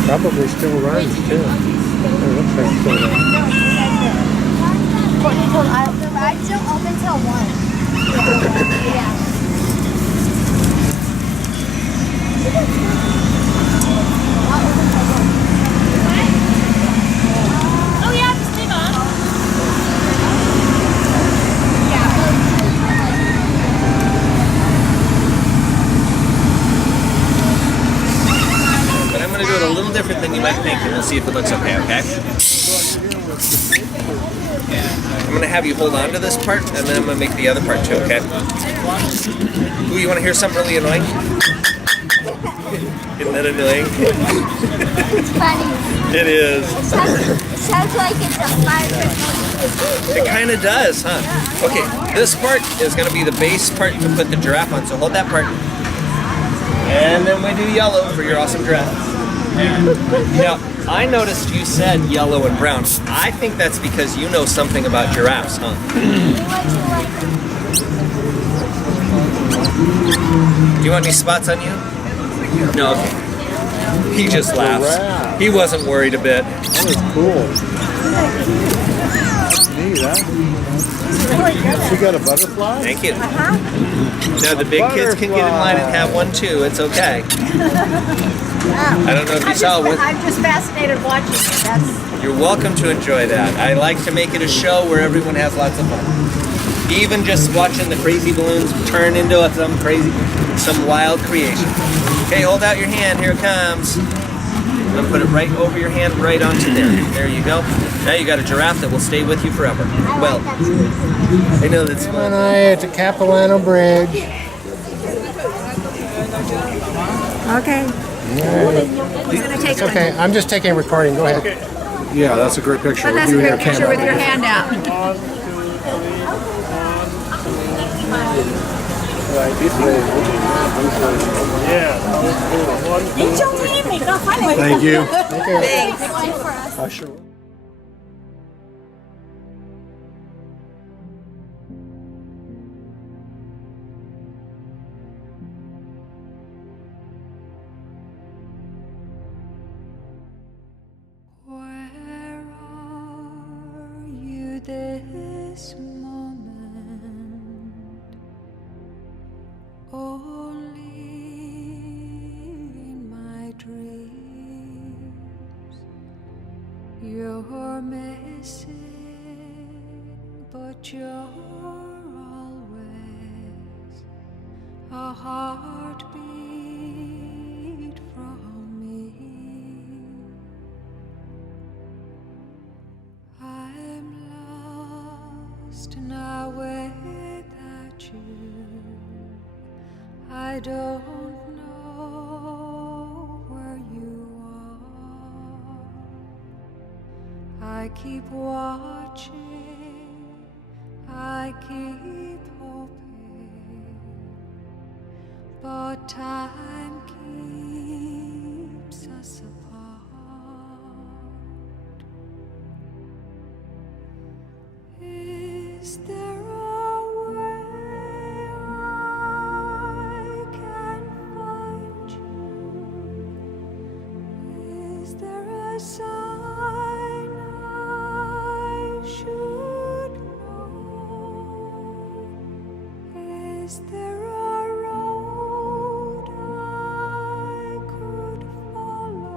Probably still runs too. It looks like it's still runs. Courtney told the ride's still open till 1. Yeah. Oh yeah, just leave on. But I'm going to do it a little different than you might think, and we'll see if it looks okay, okay? I'm going to have you hold on to this part, and then I'm going to make the other part too, okay? Ooh, you want to hear something really annoying? Isn't that annoying? It's funny. It is. It sounds like it's a fire. It kind of does, huh? Okay, this part is going to be the base part to put the giraffe on, so hold that part. And then we do yellow for your awesome giraffe. Now, I noticed you said yellow and brown. I think that's because you know something about giraffes, huh? Do you want any spots on you? No, okay. He just laughs. He wasn't worried a bit. That was cool. Neat, huh? She got a butterfly? Thank you. Now the big kids can get in line and have one too. It's okay. I don't know if you saw what. I'm just fascinated watching it. You're welcome to enjoy that. I like to make it a show where everyone has lots of fun. Even just watching the crazy balloons turn into some wild creation. Okay, hold out your hand. Here it comes. I'm gonna put it right over your hand, right onto there. There you go. Now you got a giraffe that will stay with you forever. Well, I know that's Come on, at the Capilano Bridge. Okay. It's okay. I'm just taking a recording. Go ahead. Yeah, that's a great picture. But that's a You and great your picture camera. with your hand out. It's okay, make it funny. Thank you. Thanks. I sure. Where are you this moment? Only You're missing, but you're always a heartbeat from me. I'm lost now without you. I don't know where you are. I keep watching, I keep hoping, but time keeps us apart. Is there a way I can find you? Is there a sign I should know? Is there a road I could follow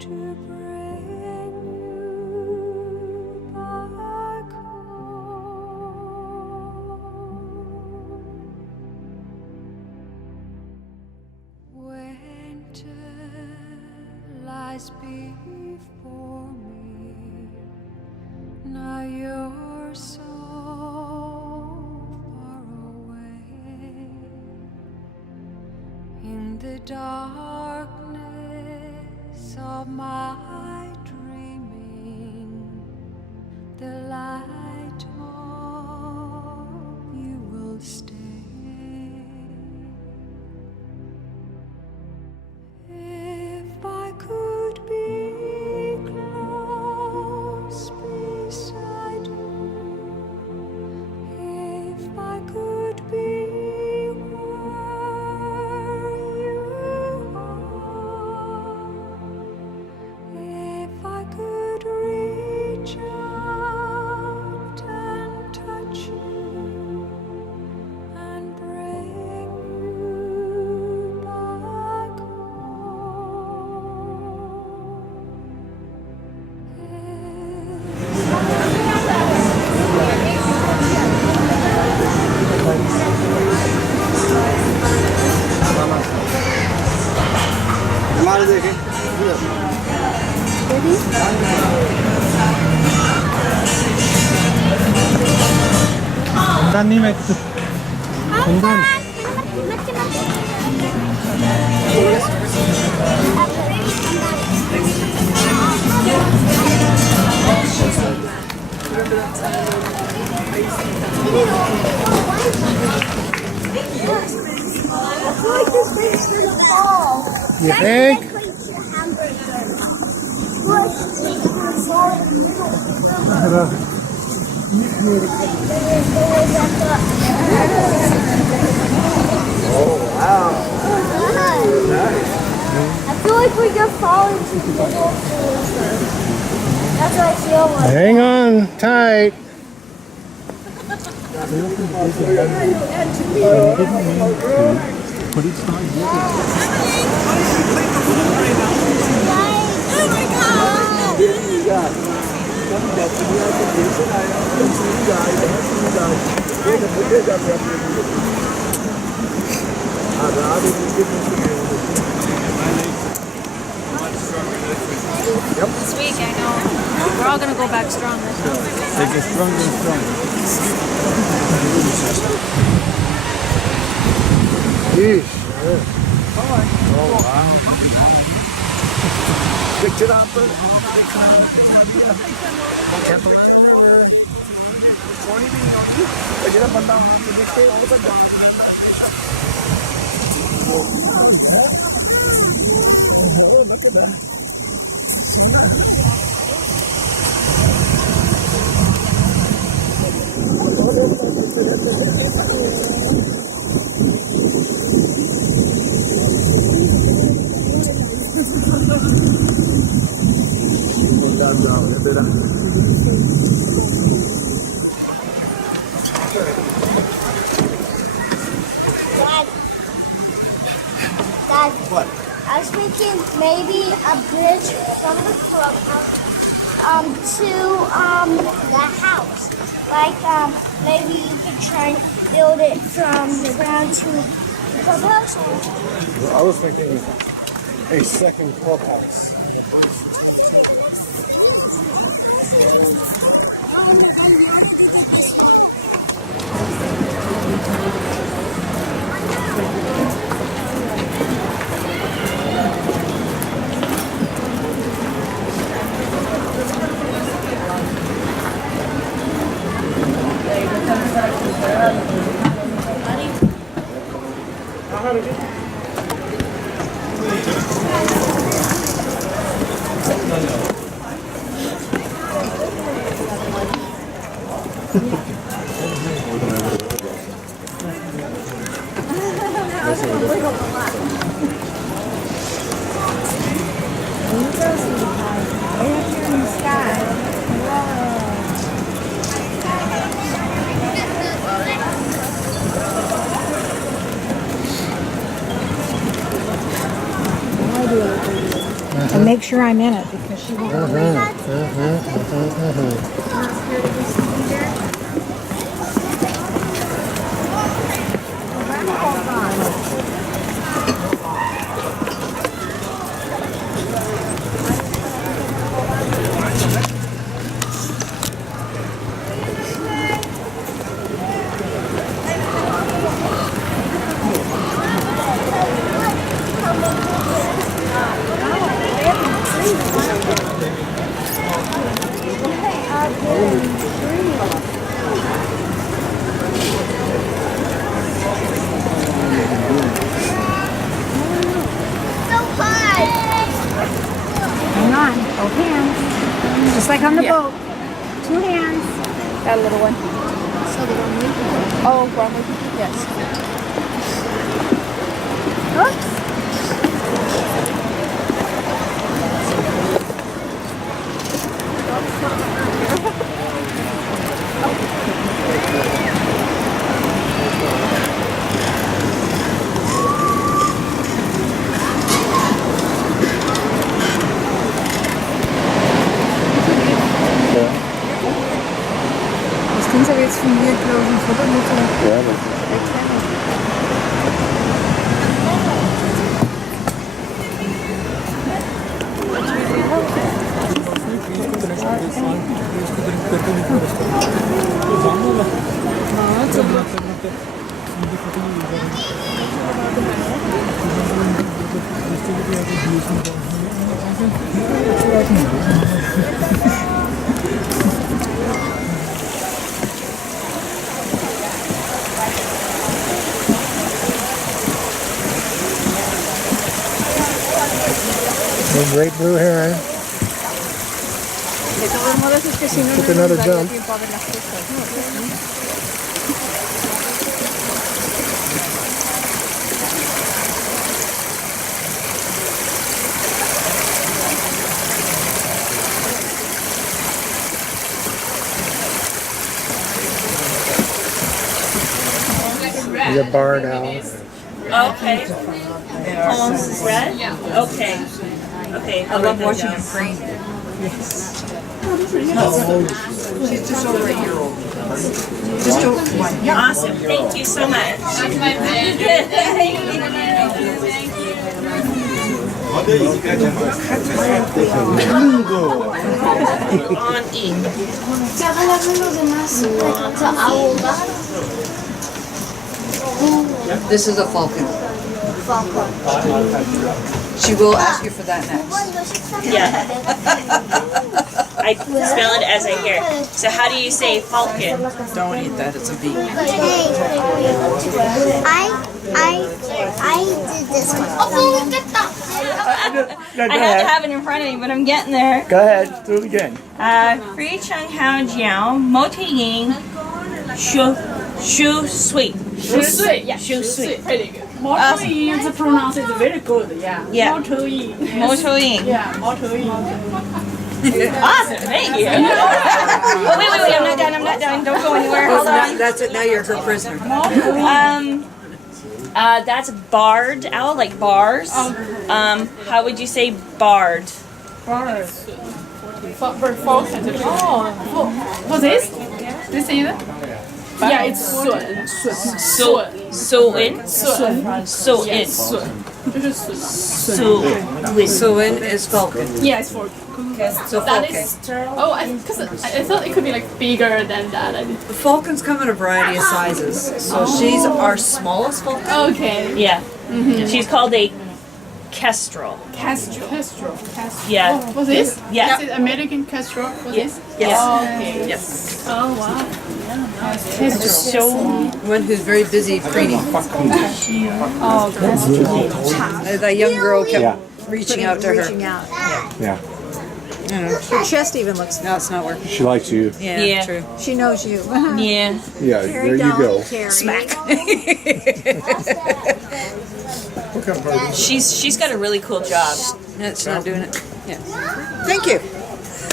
to bring you back home? Winter lies before me. Now you're so far away. In the darkness of my dreaming, the light of you will stay. If I could be close beside you, if I could be where you are, if I could reach out and touch you and bring you back हमारे देखें Dann nimm jetzt. Und dann. You think? Oh, wow. I feel like we're gonna fall into the middle of the That's what I feel like. Hang on tight. But it's not This week, I know. We're all gonna go back strong. They get stronger and stronger. Yeesh. Oh, wow. Pick it up, brother. Look at that. Dad, What? I I was thinking maybe a bridge from the clubhouse to the house. Like maybe you could try and build it from the ground to the clubhouse. I was thinking a second clubhouse. And make sure I'm in it because she won't believe it. Hang on, both hands. Just like on the boat. 2 hands. That little one. So the one we Oh, wrong way. Yes. Oops. Das Ding ist aber jetzt von mir, glaube ich, ein Fotomotor. Ja, A great blue heron. De todos modos es que si no, Took no nos another daría jump. tiempo a ver las cosas. The barn owl. Okay. Almost as red? Yeah. Okay. Okay. I love watching him freeze. She's just over a year old. Just over 1. Yeah. Awesome. Thank you so much. That's my bed. On E. This is a falcon. She will ask you for that next. Yeah. I spell it as I hear it. So how do you say falcon? Don't eat that, it's a V. I did this one. Oh, look at that. I have to have it in front of me, but I'm getting there. Go ahead, do it again. Free Chung Hao Jiao, Mo Te Ying, Shu Sui. Shu Sui. Yeah, Shu Sui. Pretty good. Mo Te Ying, the pronunciation is very good, yeah. Yeah. Mo Te Ying. Mo Te Ying. Yeah, Mo Te Ying. Awesome, thank you. Oh, wait, I'm not done, Don't go anywhere. Hold on. That's it, now you're her prisoner. That's barred owl, like bars. How would you say barred? Bird falcon. Oh, what's this? This either? Yeah, it's 笋。So in. 素文 is falcon. Yeah, it's falcon. So That falcon. is because I thought it could be like bigger than that. The falcons come in a variety of sizes. So she's our smallest falcon. Okay. Yeah. She's called a kestrel. Kestrel. Yeah. Oh, what's this? Yeah. Is it American kestrel? What's this? Yes. Okay. Yes. Oh wow. So One who's very busy breeding. Oh, kestrel. That young girl kept reaching out to her. Yeah. Her chest even looks. No, it's not working. She likes you. Yeah. True. She knows you. Yeah. Yeah, there you go. Smack. She's got a really cool job. It's not doing it. Yeah. Thank you.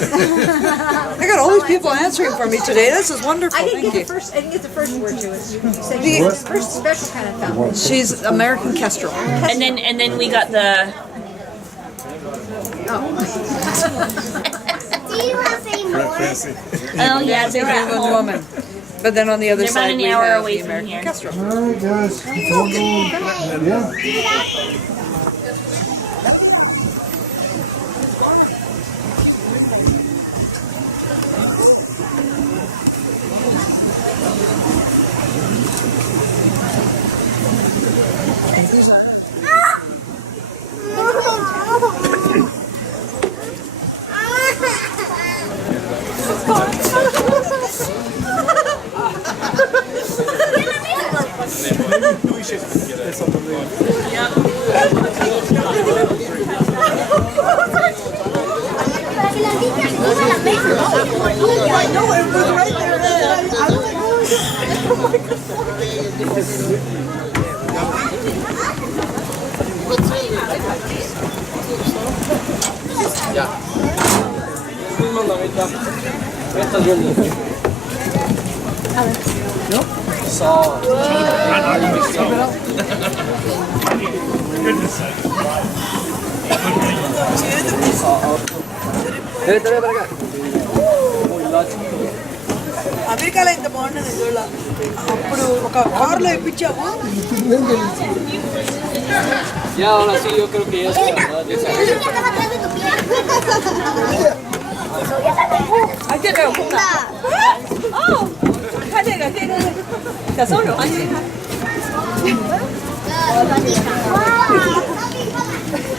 I got all these people answering for me today. This is wonderful. I didn't Thank get you. the first. I didn't get the first word to it. You said she was the first special kind of falcon. She's American kestrel. And then we got the. Do you want to say more? Oh yeah, they're at One home. woman. But then on the other They're about side an we hour have away the from American here. kestrel. All right, guys. It's all going. Yeah. అమెరికాలో ఇంత బాగుంటుంది చూడ అప్పుడు ఒక కారులో ఇప్పించాము Ya, ahora sí, yo creo que ya se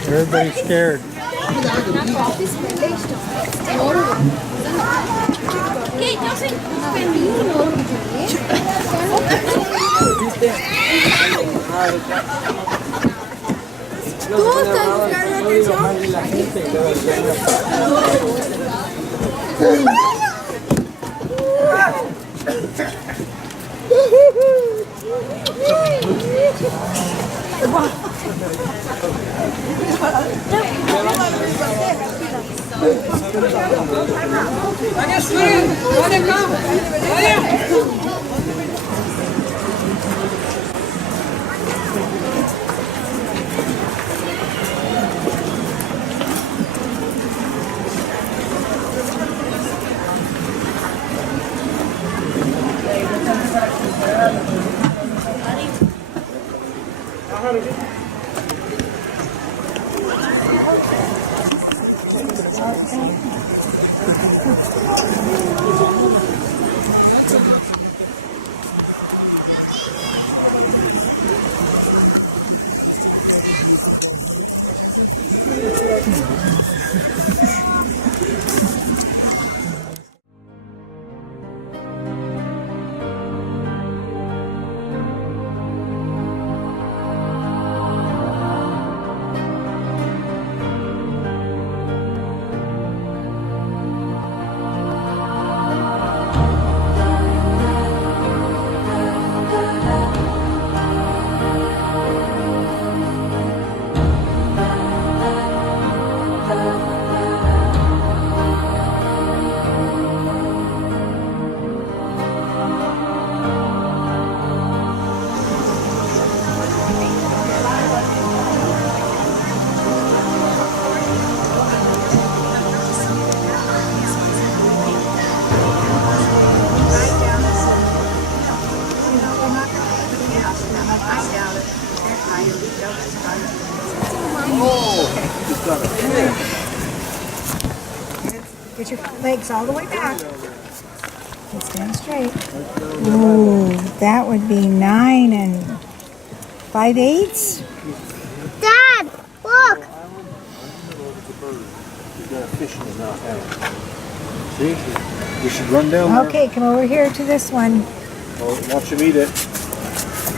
Everybody's scared. Get your legs all the way back. Stand straight. Ooh, that would be 9 5/8. Dad, look. See? You should run down there. Okay, come over here to this one. Oh, watch him eat it.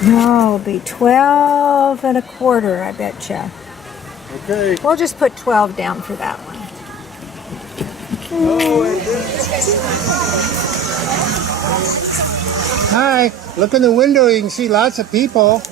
No, it'll be 12 1/4, I betcha. Okay. We'll just put 12 down for that one. Hi, look in the window, you can see lots of people.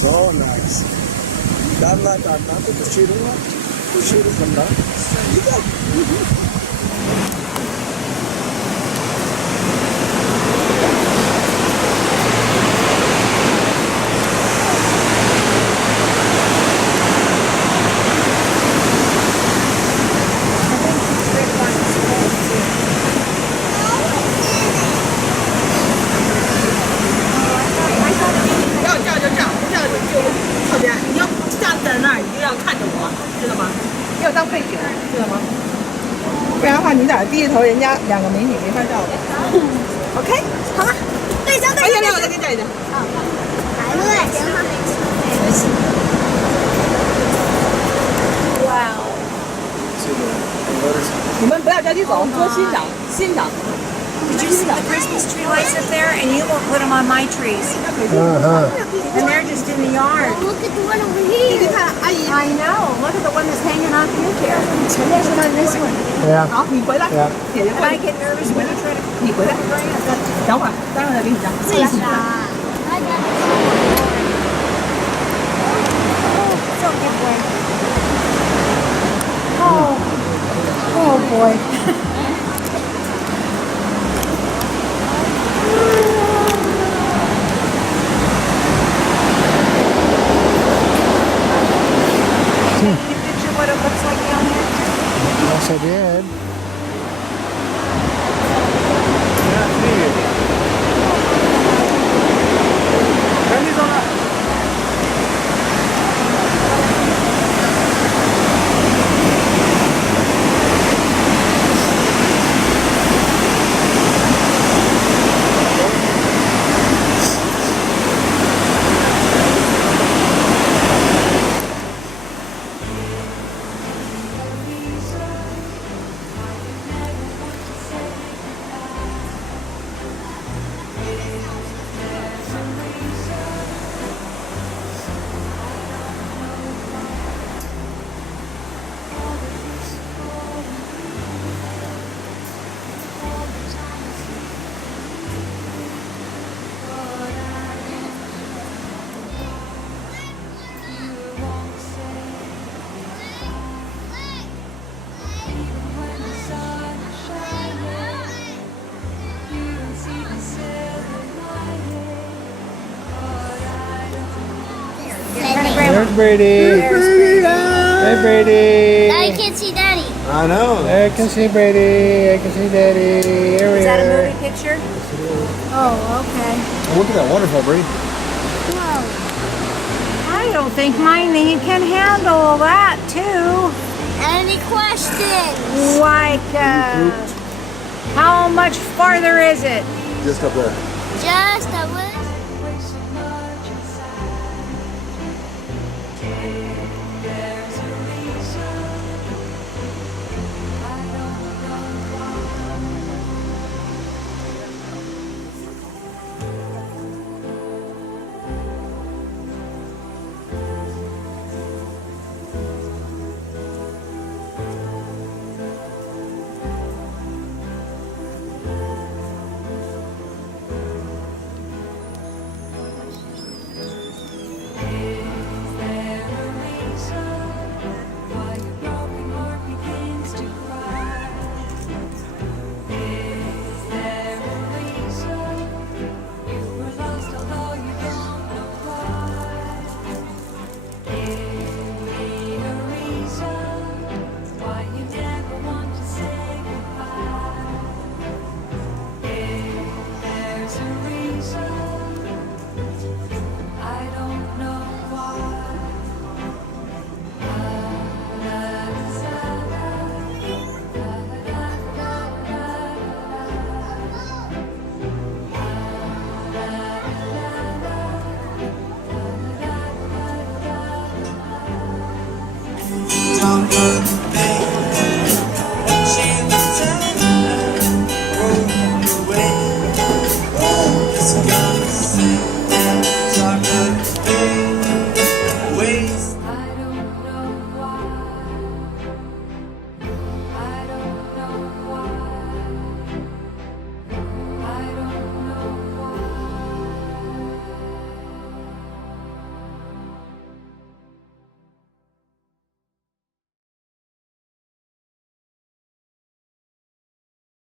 So nice. Dana, pushiro banda. OK， 好了，对焦对焦。我再给你照一张。哇哦！你们不要着急走，多欣赏欣赏。 Did you see the Christmas tree lights up there? And you won't put them on my trees. And they're just in the yard. Look at the one over here. I know. Look at the one that's hanging off your chair. And there's one on this one. Yeah. 好，你回来。 Yeah. If I get nervous when you try to... 你回来。等会儿，待会儿再给你讲。谢谢。So good boy. Oh boy. Can you picture what it looks like down there? Yes, I did. There's Brady. Hey, Brady. Now you can't see Daddy. I know. I can see Brady. I can see Daddy. Here we Is that are. a movie picture? Oh, okay. Look at that waterfall, Brady. I don't think my knee can handle that, too. Any questions? Like, how much farther is it? Just up there. Just a little.